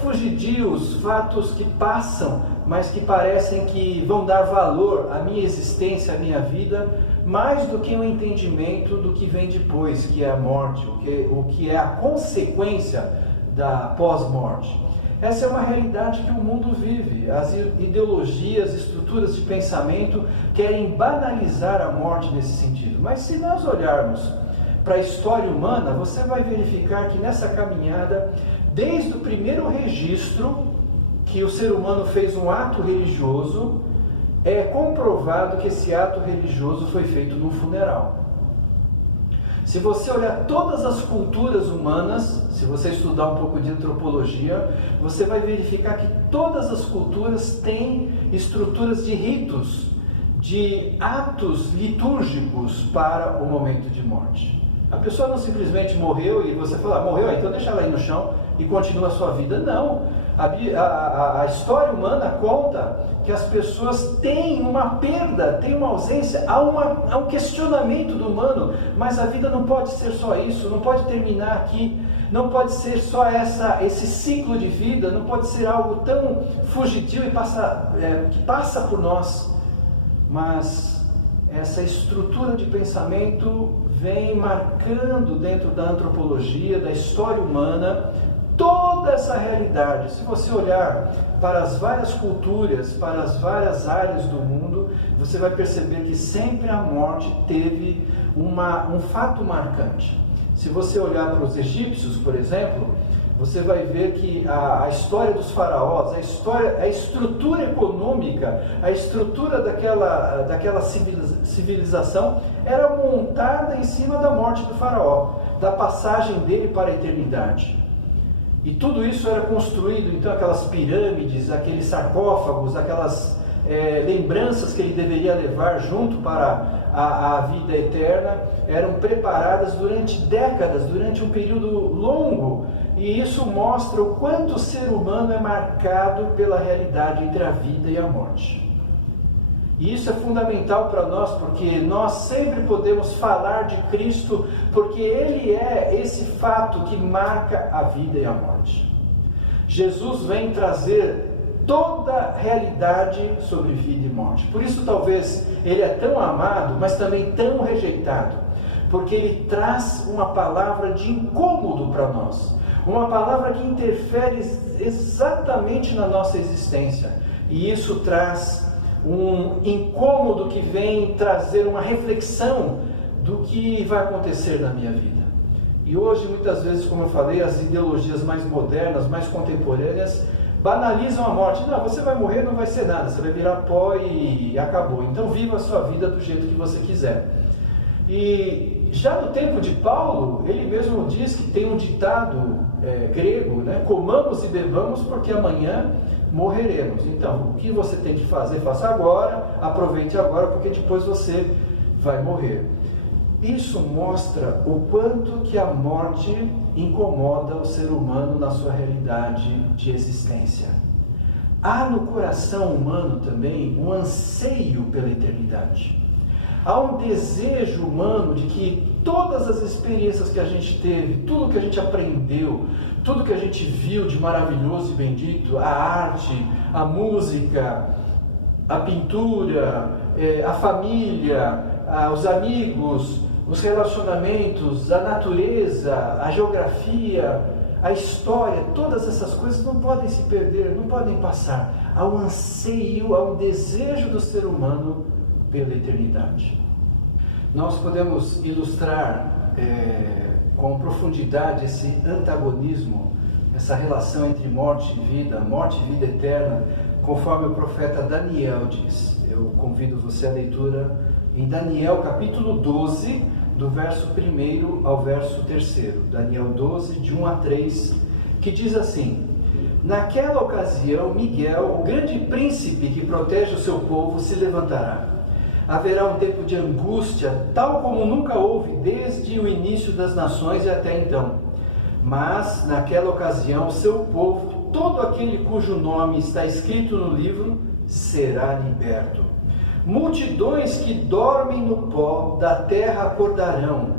fugidios, fatos que passam, mas que parecem que vão dar valor à minha existência, à minha vida, mais do que um entendimento do que vem depois, que é a morte, o que é a consequência da pós-morte. Essa é uma realidade que o mundo vive. As ideologias, estruturas de pensamento querem banalizar a morte nesse sentido. Mas se nós olharmos para a história humana, você vai verificar que nessa caminhada, desde o primeiro registro que o ser humano fez um ato religioso, é comprovado que esse ato religioso foi feito num funeral. Se você olhar todas as culturas humanas, se você estudar um pouco de antropologia, você vai verificar que todas as culturas têm estruturas de ritos, de atos litúrgicos para o momento de morte. A pessoa não simplesmente morreu e você fala, morreu, então deixa ela aí no chão e continua a sua vida. Não. A história humana conta que as pessoas têm uma perda, têm uma ausência, há um questionamento do humano, mas a vida não pode ser só isso, não pode terminar aqui, não pode ser só esse ciclo de vida, não pode ser algo tão fugitivo e que passa por nós. Mas essa estrutura de pensamento vem marcando dentro da antropologia, da história humana, toda essa realidade. Se você olhar para as várias culturas, para as várias áreas do mundo, você vai perceber que sempre a morte teve um fato marcante. Se você olhar para os egípcios, por exemplo, você vai ver que a história dos faraós, a estrutura econômica, a estrutura daquela civilização era montada em cima da morte do faraó, da passagem dele para a eternidade. E tudo isso era construído, então aquelas pirâmides, aqueles sarcófagos, aquelas lembranças que ele deveria levar junto para a vida eterna, eram preparadas durante décadas, durante um período longo. E isso mostra o quanto o ser humano é marcado pela realidade entre a vida e a morte. E isso é fundamental para nós, porque nós sempre podemos falar de Cristo, porque Ele é esse fato que marca a vida e a morte. Jesus vem trazer toda a realidade sobre vida e morte. Por isso talvez Ele é tão amado, mas também tão rejeitado, porque Ele traz uma palavra de incômodo para nós, uma palavra que interfere exatamente na nossa existência, e isso traz um incômodo que vem trazer uma reflexão do que vai acontecer na minha vida. E hoje, muitas vezes, como eu falei, as ideologias mais modernas, mais contemporâneas, banalizam a morte. Não, você vai morrer, não vai ser nada, você vai virar pó e acabou. Então viva a sua vida do jeito que você quiser. E já no tempo de Paulo, ele mesmo diz que tem um ditado grego, né? Comamos e bebamos porque amanhã morreremos. Então, o que você tem que fazer, faça agora, aproveite agora, porque depois você vai morrer. isso mostra o quanto que a morte incomoda o ser humano na sua realidade de existência. Há no coração humano também um anseio pela eternidade. Há um desejo humano de que todas as experiências que a gente teve, tudo que a gente aprendeu, tudo que a gente viu de maravilhoso e bendito, a arte, a música, a pintura, a família, os amigos, os relacionamentos, a natureza, a geografia, a história, todas essas coisas não podem se perder, não podem passar. Há um anseio, há um desejo do ser humano pela eternidade. Nós podemos ilustrar com profundidade esse antagonismo, essa relação entre morte e vida eterna, conforme o profeta Daniel diz. Eu convido você à leitura em Daniel capítulo 12, do verso 1 ao verso 3, Daniel 12, de 1 a 3, que diz assim: Naquela ocasião, Miguel, o grande príncipe que protege o seu povo, se levantará. Haverá um tempo de angústia, tal como nunca houve desde o início das nações e até então. Mas, naquela ocasião, o seu povo, todo aquele cujo nome está escrito no livro, será liberto. Multidões que dormem no pó da terra acordarão,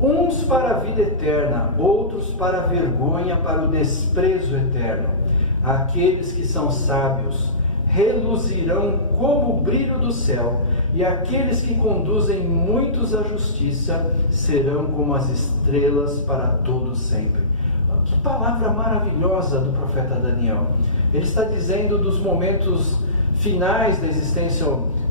uns para a vida eterna, outros para a vergonha, para o desprezo eterno. Aqueles que são sábios reluzirão como o brilho do céu, e aqueles que conduzem muitos à justiça serão como as estrelas para todo sempre. Que palavra maravilhosa do profeta Daniel. Ele está dizendo dos momentos finais da existência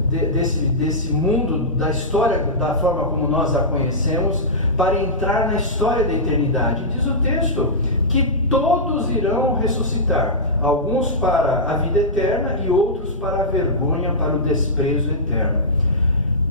desse mundo, da história, da forma como nós a conhecemos, para entrar na história da eternidade. Diz o texto que todos irão ressuscitar, alguns para a vida eterna e outros para a vergonha, para o desprezo eterno.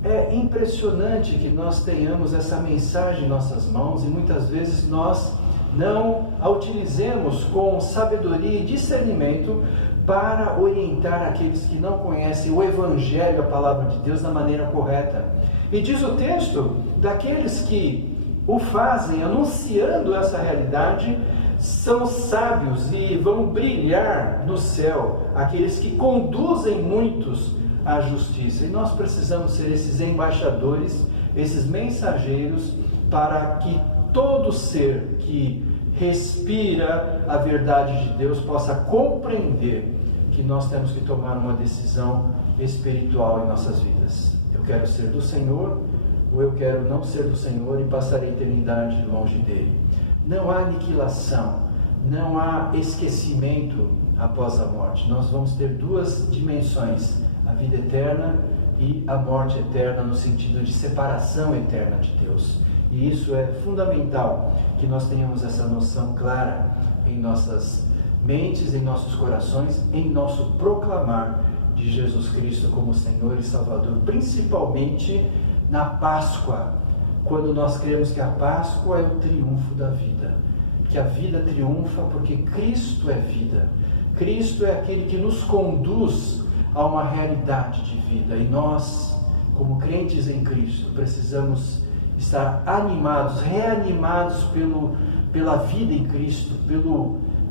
É impressionante que nós tenhamos essa mensagem em nossas mãos e muitas vezes nós não a utilizemos com sabedoria e discernimento para orientar aqueles que não conhecem o Evangelho, a palavra de Deus, da maneira correta. E diz o texto, daqueles que o fazem, anunciando essa realidade, são sábios e vão brilhar no céu, aqueles que conduzem muitos à justiça. E nós precisamos ser esses embaixadores, esses mensageiros, para que todo ser que respira a verdade de Deus possa compreender que nós temos que tomar uma decisão espiritual em nossas vidas. Eu quero ser do Senhor, ou eu quero não ser do Senhor e passar a eternidade longe dele. Não há aniquilação, não há esquecimento após a morte. Nós vamos ter duas dimensões, a vida eterna e a morte eterna, no sentido de separação eterna de Deus. E isso é fundamental, que nós tenhamos essa noção clara em nossas mentes, em nossos corações, em nosso proclamar de Jesus Cristo como Senhor e Salvador, principalmente na Páscoa, quando nós cremos que a Páscoa é o triunfo da vida, que a vida triunfa porque Cristo é vida, Cristo é aquele que nos conduz a uma realidade de vida, e nós, como crentes em Cristo, precisamos estar animados, reanimados pela vida em Cristo,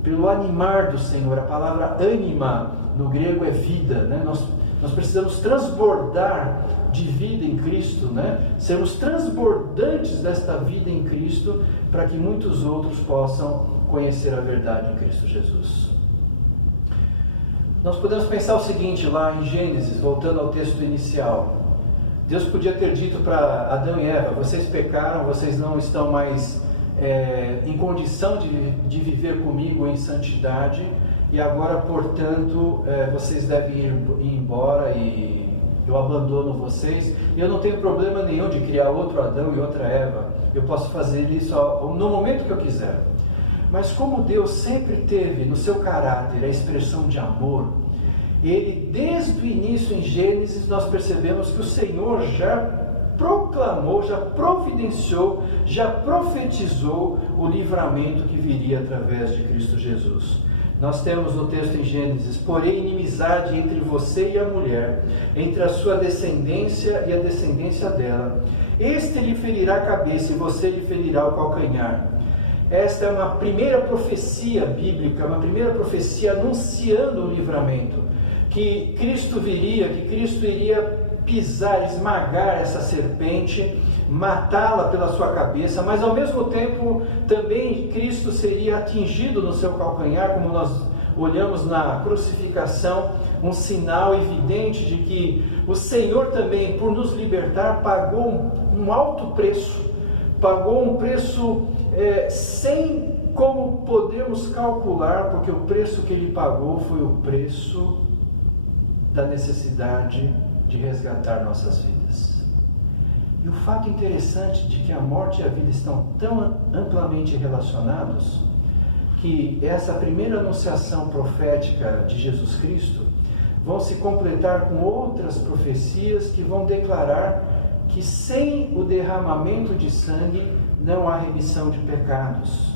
pelo animar do Senhor. A palavra ânima no grego é vida, né? Nós precisamos transbordar de vida em Cristo, né? Sermos transbordantes desta vida em Cristo, para que muitos outros possam conhecer a verdade em Cristo Jesus. Nós podemos pensar o seguinte, lá em Gênesis, voltando ao texto inicial. Deus podia ter dito para Adão e Eva: vocês pecaram, vocês não estão mais em condição de viver comigo em santidade, e agora, portanto, vocês devem ir embora e eu abandono vocês. Eu não tenho problema nenhum de criar outro Adão e outra Eva, eu posso fazer isso no momento que eu quiser. Mas como Deus sempre teve no seu caráter a expressão de amor, Ele, desde o início em Gênesis, nós percebemos que o Senhor já proclamou, já providenciou, já profetizou o livramento que viria através de Cristo Jesus. Nós temos no texto em Gênesis: porém inimizade entre você e a mulher, entre a sua descendência e a descendência dela. este lhe ferirá a cabeça e você lhe ferirá o calcanhar. Esta é uma primeira profecia bíblica, uma primeira profecia anunciando o livramento, que Cristo viria, que Cristo iria pisar, esmagar essa serpente, matá-la pela sua cabeça, mas ao mesmo tempo também Cristo seria atingido no seu calcanhar, como nós olhamos na crucificação, um sinal evidente de que o Senhor também, por nos libertar, pagou um alto preço, pagou um preço sem como podemos calcular, porque o preço que ele pagou foi o preço da necessidade de resgatar nossas vidas. E o fato interessante de que a morte e a vida estão tão amplamente relacionados, que essa primeira anunciação profética de Jesus Cristo vão se completar com outras profecias que vão declarar que sem o derramamento de sangue não há remissão de pecados.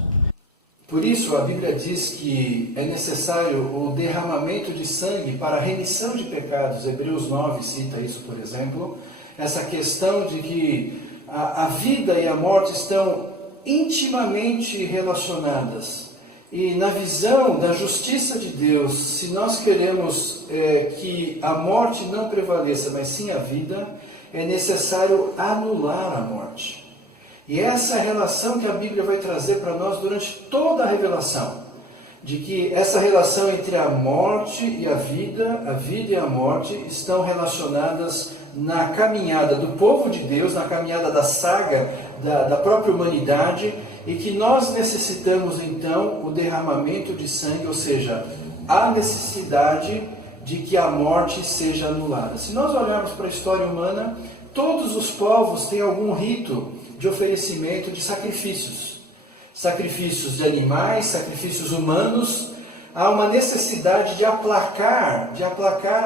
Por isso a Bíblia diz que é necessário o derramamento de sangue para a remissão de pecados. Hebreus 9 cita isso, por exemplo, essa questão de que a vida e a morte estão intimamente relacionadas. E na visão da justiça de Deus, se nós queremos que a morte não prevaleça, mas sim a vida, é necessário anular a morte. E essa é a relação que a Bíblia vai trazer para nós durante toda a revelação, de que essa relação entre a morte e a vida e a morte, estão relacionadas na caminhada do povo de Deus, na caminhada da saga da própria humanidade, e que nós necessitamos então o derramamento de sangue, ou seja, a necessidade de que a morte seja anulada. Se nós olharmos para a história humana, todos os povos têm algum rito de oferecimento de sacrifícios. Sacrifícios de animais, sacrifícios humanos. Há uma necessidade de aplacar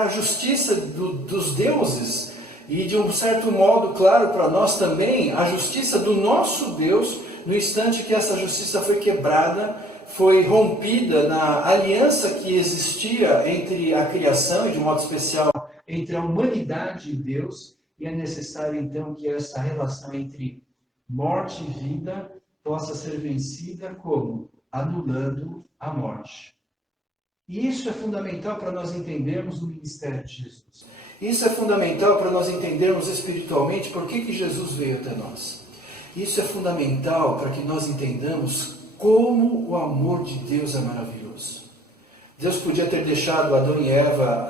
a justiça dos deuses e, de um certo modo, claro, para nós também, a justiça do nosso Deus, no instante que essa justiça foi quebrada, foi rompida na aliança que existia entre a criação e, de um modo especial, entre a humanidade e Deus, e é necessário, então, que essa relação entre morte e vida possa ser vencida como? Anulando a morte. E isso é fundamental para nós entendermos o ministério de Jesus. Isso é fundamental para nós entendermos espiritualmente por que Jesus veio até nós. Isso é fundamental para que nós entendamos como o amor de Deus é maravilhoso. Deus podia ter deixado Adão e Eva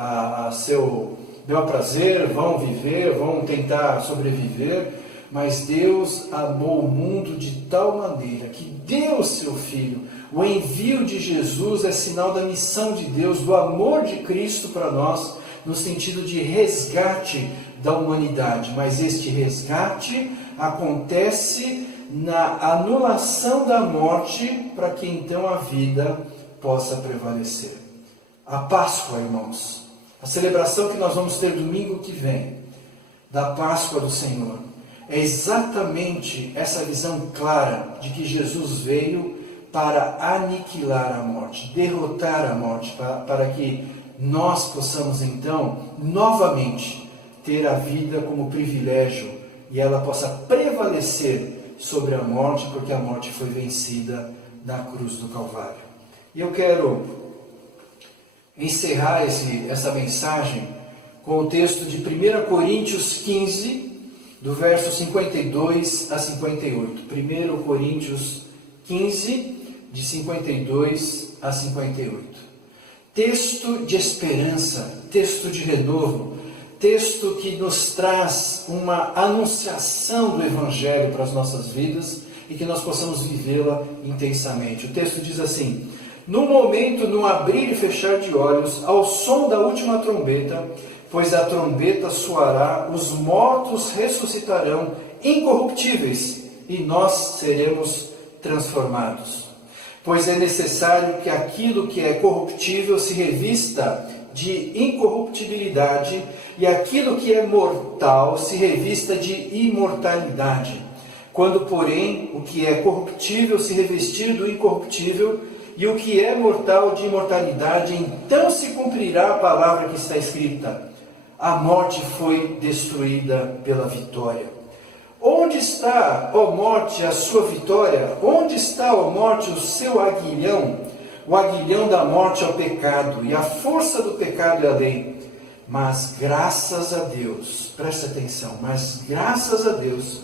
a seu bel prazer, vão viver, vão tentar sobreviver, mas Deus amou o mundo de tal maneira que deu seu Filho. O envio de Jesus é sinal da missão de Deus, do amor de Cristo para nós, no sentido de resgate da humanidade. Mas este resgate acontece na anulação da morte, para que então a vida possa prevalecer. A Páscoa, irmãos, a celebração que nós vamos ter domingo que vem, da Páscoa do Senhor, é exatamente essa visão clara de que Jesus veio para aniquilar a morte, derrotar a morte, para que nós possamos então, novamente, ter a vida como privilégio e ela possa prevalecer sobre a morte, porque a morte foi vencida na cruz do Calvário. E eu quero encerrar essa mensagem com o texto de 1 Coríntios 15, do verso 52 a 58. 1 Coríntios 15, de 52 a 58. Texto de esperança, texto de renovo, texto que nos traz uma anunciação do Evangelho para as nossas vidas e que nós possamos vivê-la intensamente. O texto diz assim: no momento, no abrir e fechar de olhos, ao som da última trombeta, pois a trombeta soará, os mortos ressuscitarão incorruptíveis e nós seremos transformados. Pois é necessário que aquilo que é corruptível se revista de incorruptibilidade e aquilo que é mortal se revista de imortalidade. Quando, porém, o que é corruptível se revestir do incorruptível e o que é mortal de imortalidade, então se cumprirá a palavra que está escrita: a morte foi destruída pela vitória. Onde está, ó morte, a sua vitória? Onde está, ó morte, o seu aguilhão? O aguilhão da morte é o pecado, e a força do pecado é a lei. Mas graças a Deus, presta atenção, mas graças a Deus,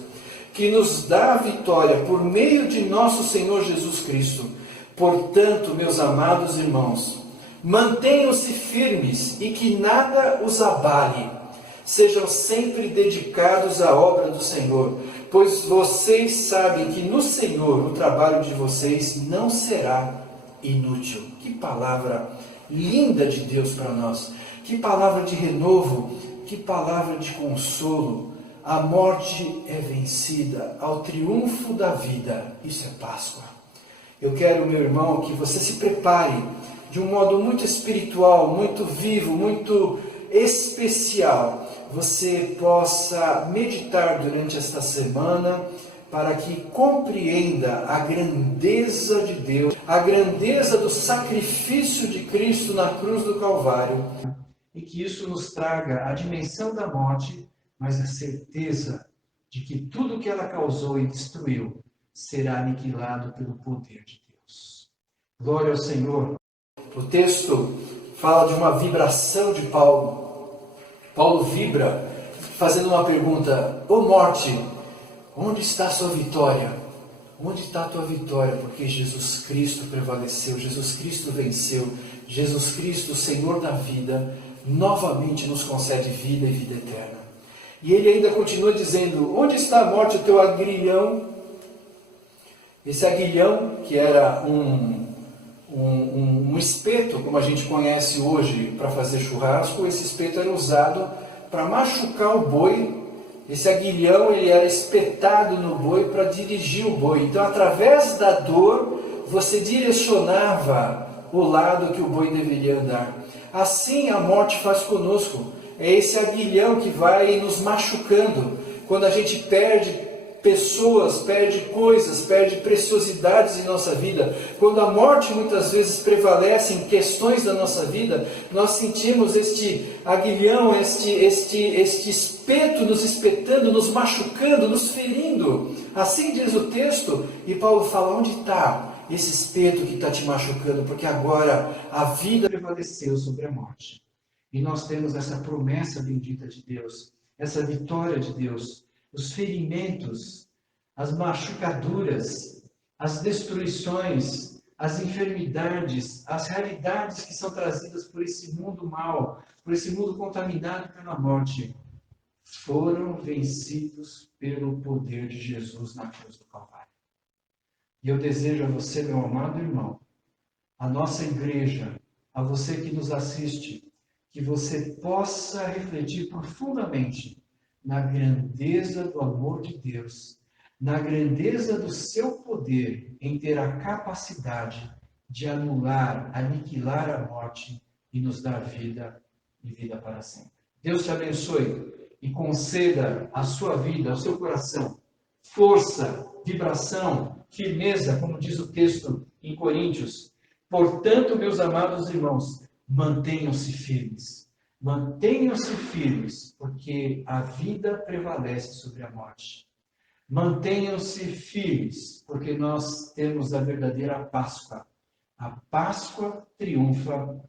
que nos dá a vitória por meio de nosso Senhor Jesus Cristo. Portanto, meus amados irmãos, mantenham-se firmes e que nada os abale. Sejam sempre dedicados à obra do Senhor, pois vocês sabem que no Senhor o trabalho de vocês não será inútil. Que palavra linda de Deus para nós! Que palavra de renovo, que palavra de consolo. A morte é vencida ao triunfo da vida. Isso é Páscoa. Eu quero, meu irmão, que você se prepare de um modo muito espiritual, muito vivo, muito especial. Você possa meditar durante esta semana para que compreenda a grandeza de Deus, a grandeza do sacrifício de Cristo na cruz do Calvário, e que isso nos traga a dimensão da morte, mas a certeza de que tudo que ela causou e destruiu será aniquilado pelo poder de Deus. Glória ao Senhor. O texto fala de uma vibração de Paulo. Paulo vibra, fazendo uma pergunta: ô morte, onde está a sua vitória? Onde está a tua vitória? Porque Jesus Cristo prevaleceu, Jesus Cristo venceu, Jesus Cristo, o Senhor da vida, novamente nos concede vida e vida eterna. E ele ainda continua dizendo: onde está a morte, o teu aguilhão? Esse aguilhão, que era um espeto, como a gente conhece hoje para fazer churrasco, esse espeto era usado para machucar o boi. Esse aguilhão ele era espetado no boi para dirigir o boi. Então, através da dor, você direcionava o lado que o boi deveria andar. Assim a morte faz conosco. É esse aguilhão que vai nos machucando. Quando a gente perde pessoas, perde coisas, perde preciosidades em nossa vida. Quando a morte muitas vezes prevalece em questões da nossa vida, nós sentimos este aguilhão, este espeto nos espetando, nos machucando, nos ferindo. Assim diz o texto, e Paulo fala: onde está esse espeto que está te machucando? Porque agora a vida prevaleceu sobre a morte. E nós temos essa promessa bendita de Deus, essa vitória de Deus. Os ferimentos, as machucaduras, as destruições, as enfermidades, as realidades que são trazidas por esse mundo mau, por esse mundo contaminado pela morte, foram vencidos pelo poder de Jesus na cruz do Calvário. E eu desejo a você, meu amado irmão, a nossa igreja, a você que nos assiste, que você possa refletir profundamente na grandeza do amor de Deus, na grandeza do seu poder em ter a capacidade de anular, aniquilar a morte e nos dar vida e vida para sempre. Deus te abençoe e conceda à sua vida, ao seu coração, força, vibração, firmeza, como diz o texto em Coríntios. Portanto, meus amados irmãos, mantenham-se firmes. Mantenham-se firmes, porque a vida prevalece sobre a morte. Mantenham-se firmes, porque nós temos a verdadeira Páscoa. A Páscoa triunfa,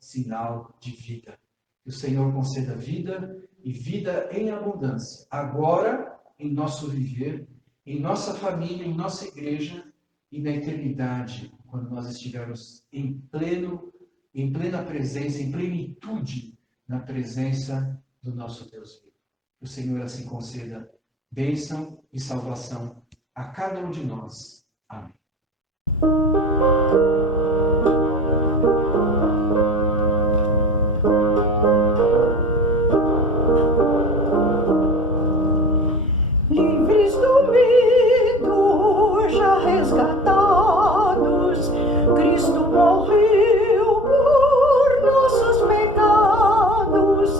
sinal de vida. Que o Senhor conceda vida e vida em abundância, agora em nosso viver, em nossa família, em nossa igreja e na eternidade, quando nós estivermos em plena presença, em plenitude na presença do nosso Deus vivo. Que o Senhor assim conceda bênção e salvação a cada um de nós. Amém. Livres do medo, já resgatados, Cristo morreu por nossos pecados.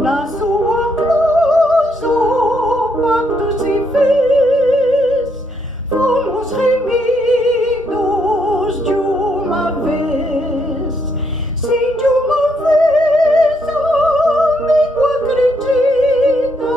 Na sua cruz o pacto se fez, fomos remidos de uma vez. Sim, de uma vez, amigo, acredita,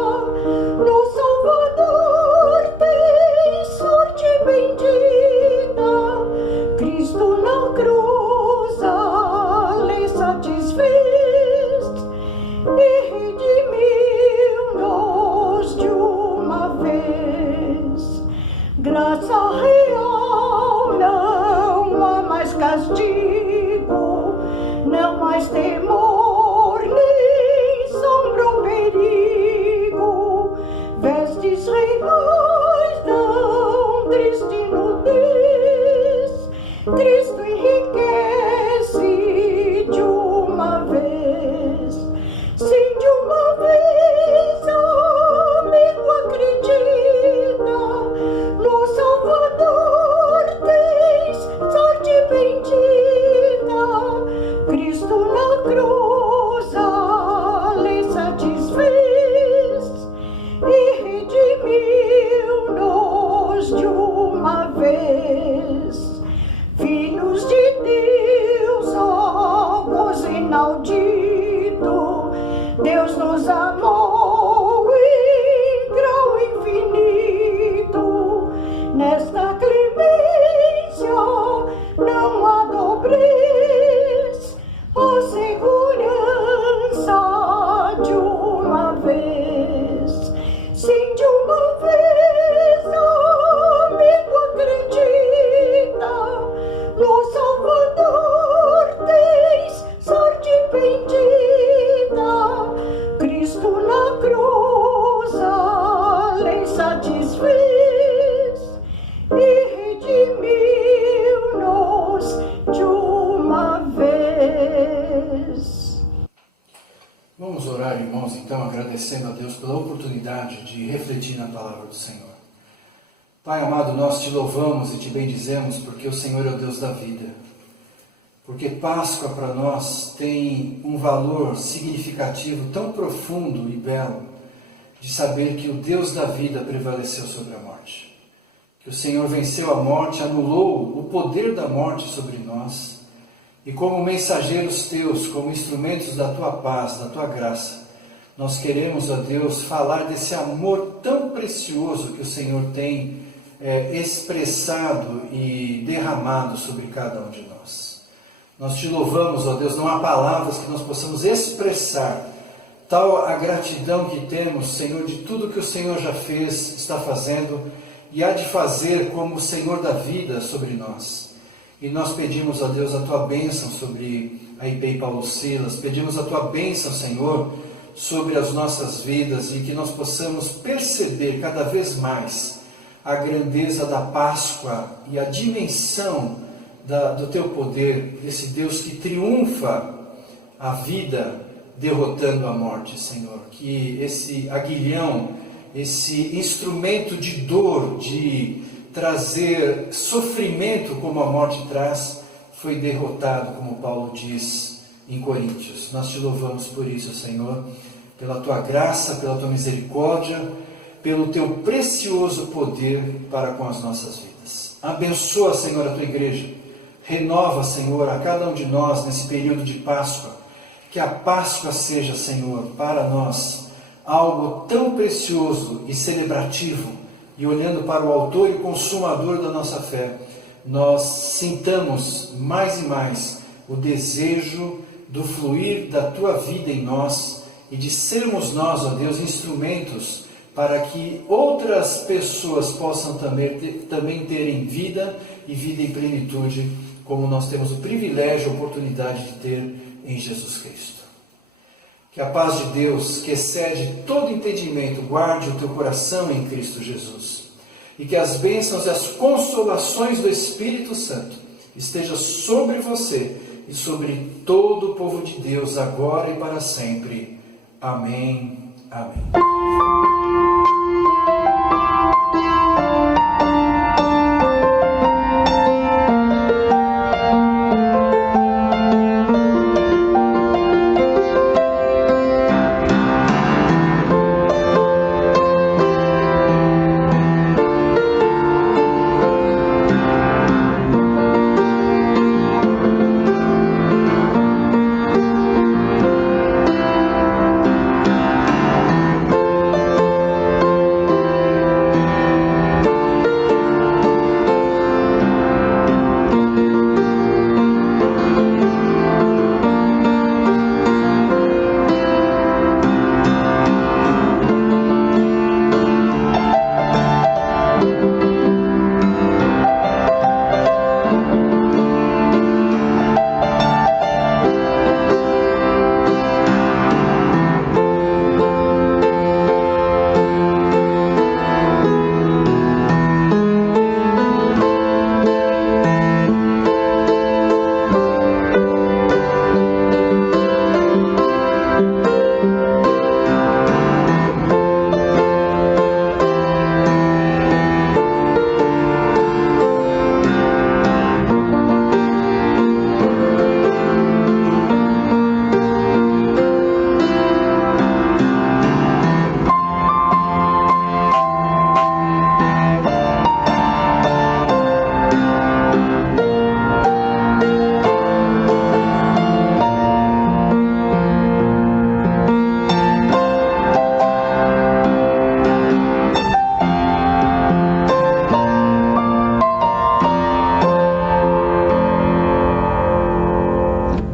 graça real, não há mais castigo, não mais temor, nem sombra ou perigo. Vestes reais dão triste nudez, Cristo enriquece de uma vez. Sim, de uma vez, amigo, acredita, no Salvador tens sorte bendita. Cristo na cruz a lei satisfez e redimiu-nos de uma vez. Filhos de Deus, ó gozo inaudito, Deus nos amou em grau infinito. Nesta clemência não há dobrez, ó segurança de uma vez. Sim, de uma vez, amigo, acredita, no Salvador tens sorte bendita. Cristo na cruz a lei satisfez e redimiu-nos de uma vez. Vamos orar, irmãos, então, agradecendo a Deus pela oportunidade de refletir na palavra do Senhor. Pai amado, nós te louvamos e te bendizemos porque o Senhor é o Deus da vida. Porque Páscoa para nós tem um valor significativo tão profundo e belo de saber que o Deus da vida prevaleceu sobre a morte. Que o Senhor venceu a morte, anulou o poder da morte sobre nós. E como mensageiros teus, como instrumentos da tua paz, da tua graça, nós queremos, ó Deus, falar desse amor tão precioso que o Senhor tem expressado e derramado sobre cada um de nós. Nós te louvamos, ó Deus, não há palavras que nós possamos expressar tal a gratidão que temos, Senhor, de tudo que o Senhor já fez, está fazendo e há de fazer como o Senhor da vida sobre nós. E nós pedimos, ó Deus, a tua bênção sobre a IPEI Paulo Silas, pedimos a tua bênção, Senhor, sobre as nossas vidas e que nós possamos perceber cada vez mais a grandeza da Páscoa e a dimensão do teu poder, esse Deus que triunfa a vida derrotando a morte, Senhor. Que esse aguilhão, esse instrumento de dor, de trazer sofrimento como a morte traz, foi derrotado, como Paulo diz em Coríntios. Nós te louvamos por isso, Senhor, pela tua graça, pela tua misericórdia, pelo teu precioso poder para com as nossas vidas. Abençoa, Senhor, a tua igreja. Renova, Senhor, a cada um de nós nesse período de Páscoa. Que a Páscoa seja, Senhor, para nós algo tão precioso e celebrativo. E olhando para o autor e consumador da nossa fé, nós sintamos mais e mais o desejo do fluir da tua vida em nós e de sermos nós, ó Deus, instrumentos para que outras pessoas possam também terem vida e vida em plenitude, como nós temos o privilégio, a oportunidade de ter em Jesus Cristo. Que a paz de Deus, que excede todo entendimento, guarde o teu coração em Cristo Jesus. E que as bênçãos e as consolações do Espírito Santo estejam sobre você e sobre todo o povo de Deus, agora e para sempre. Amém. Amém.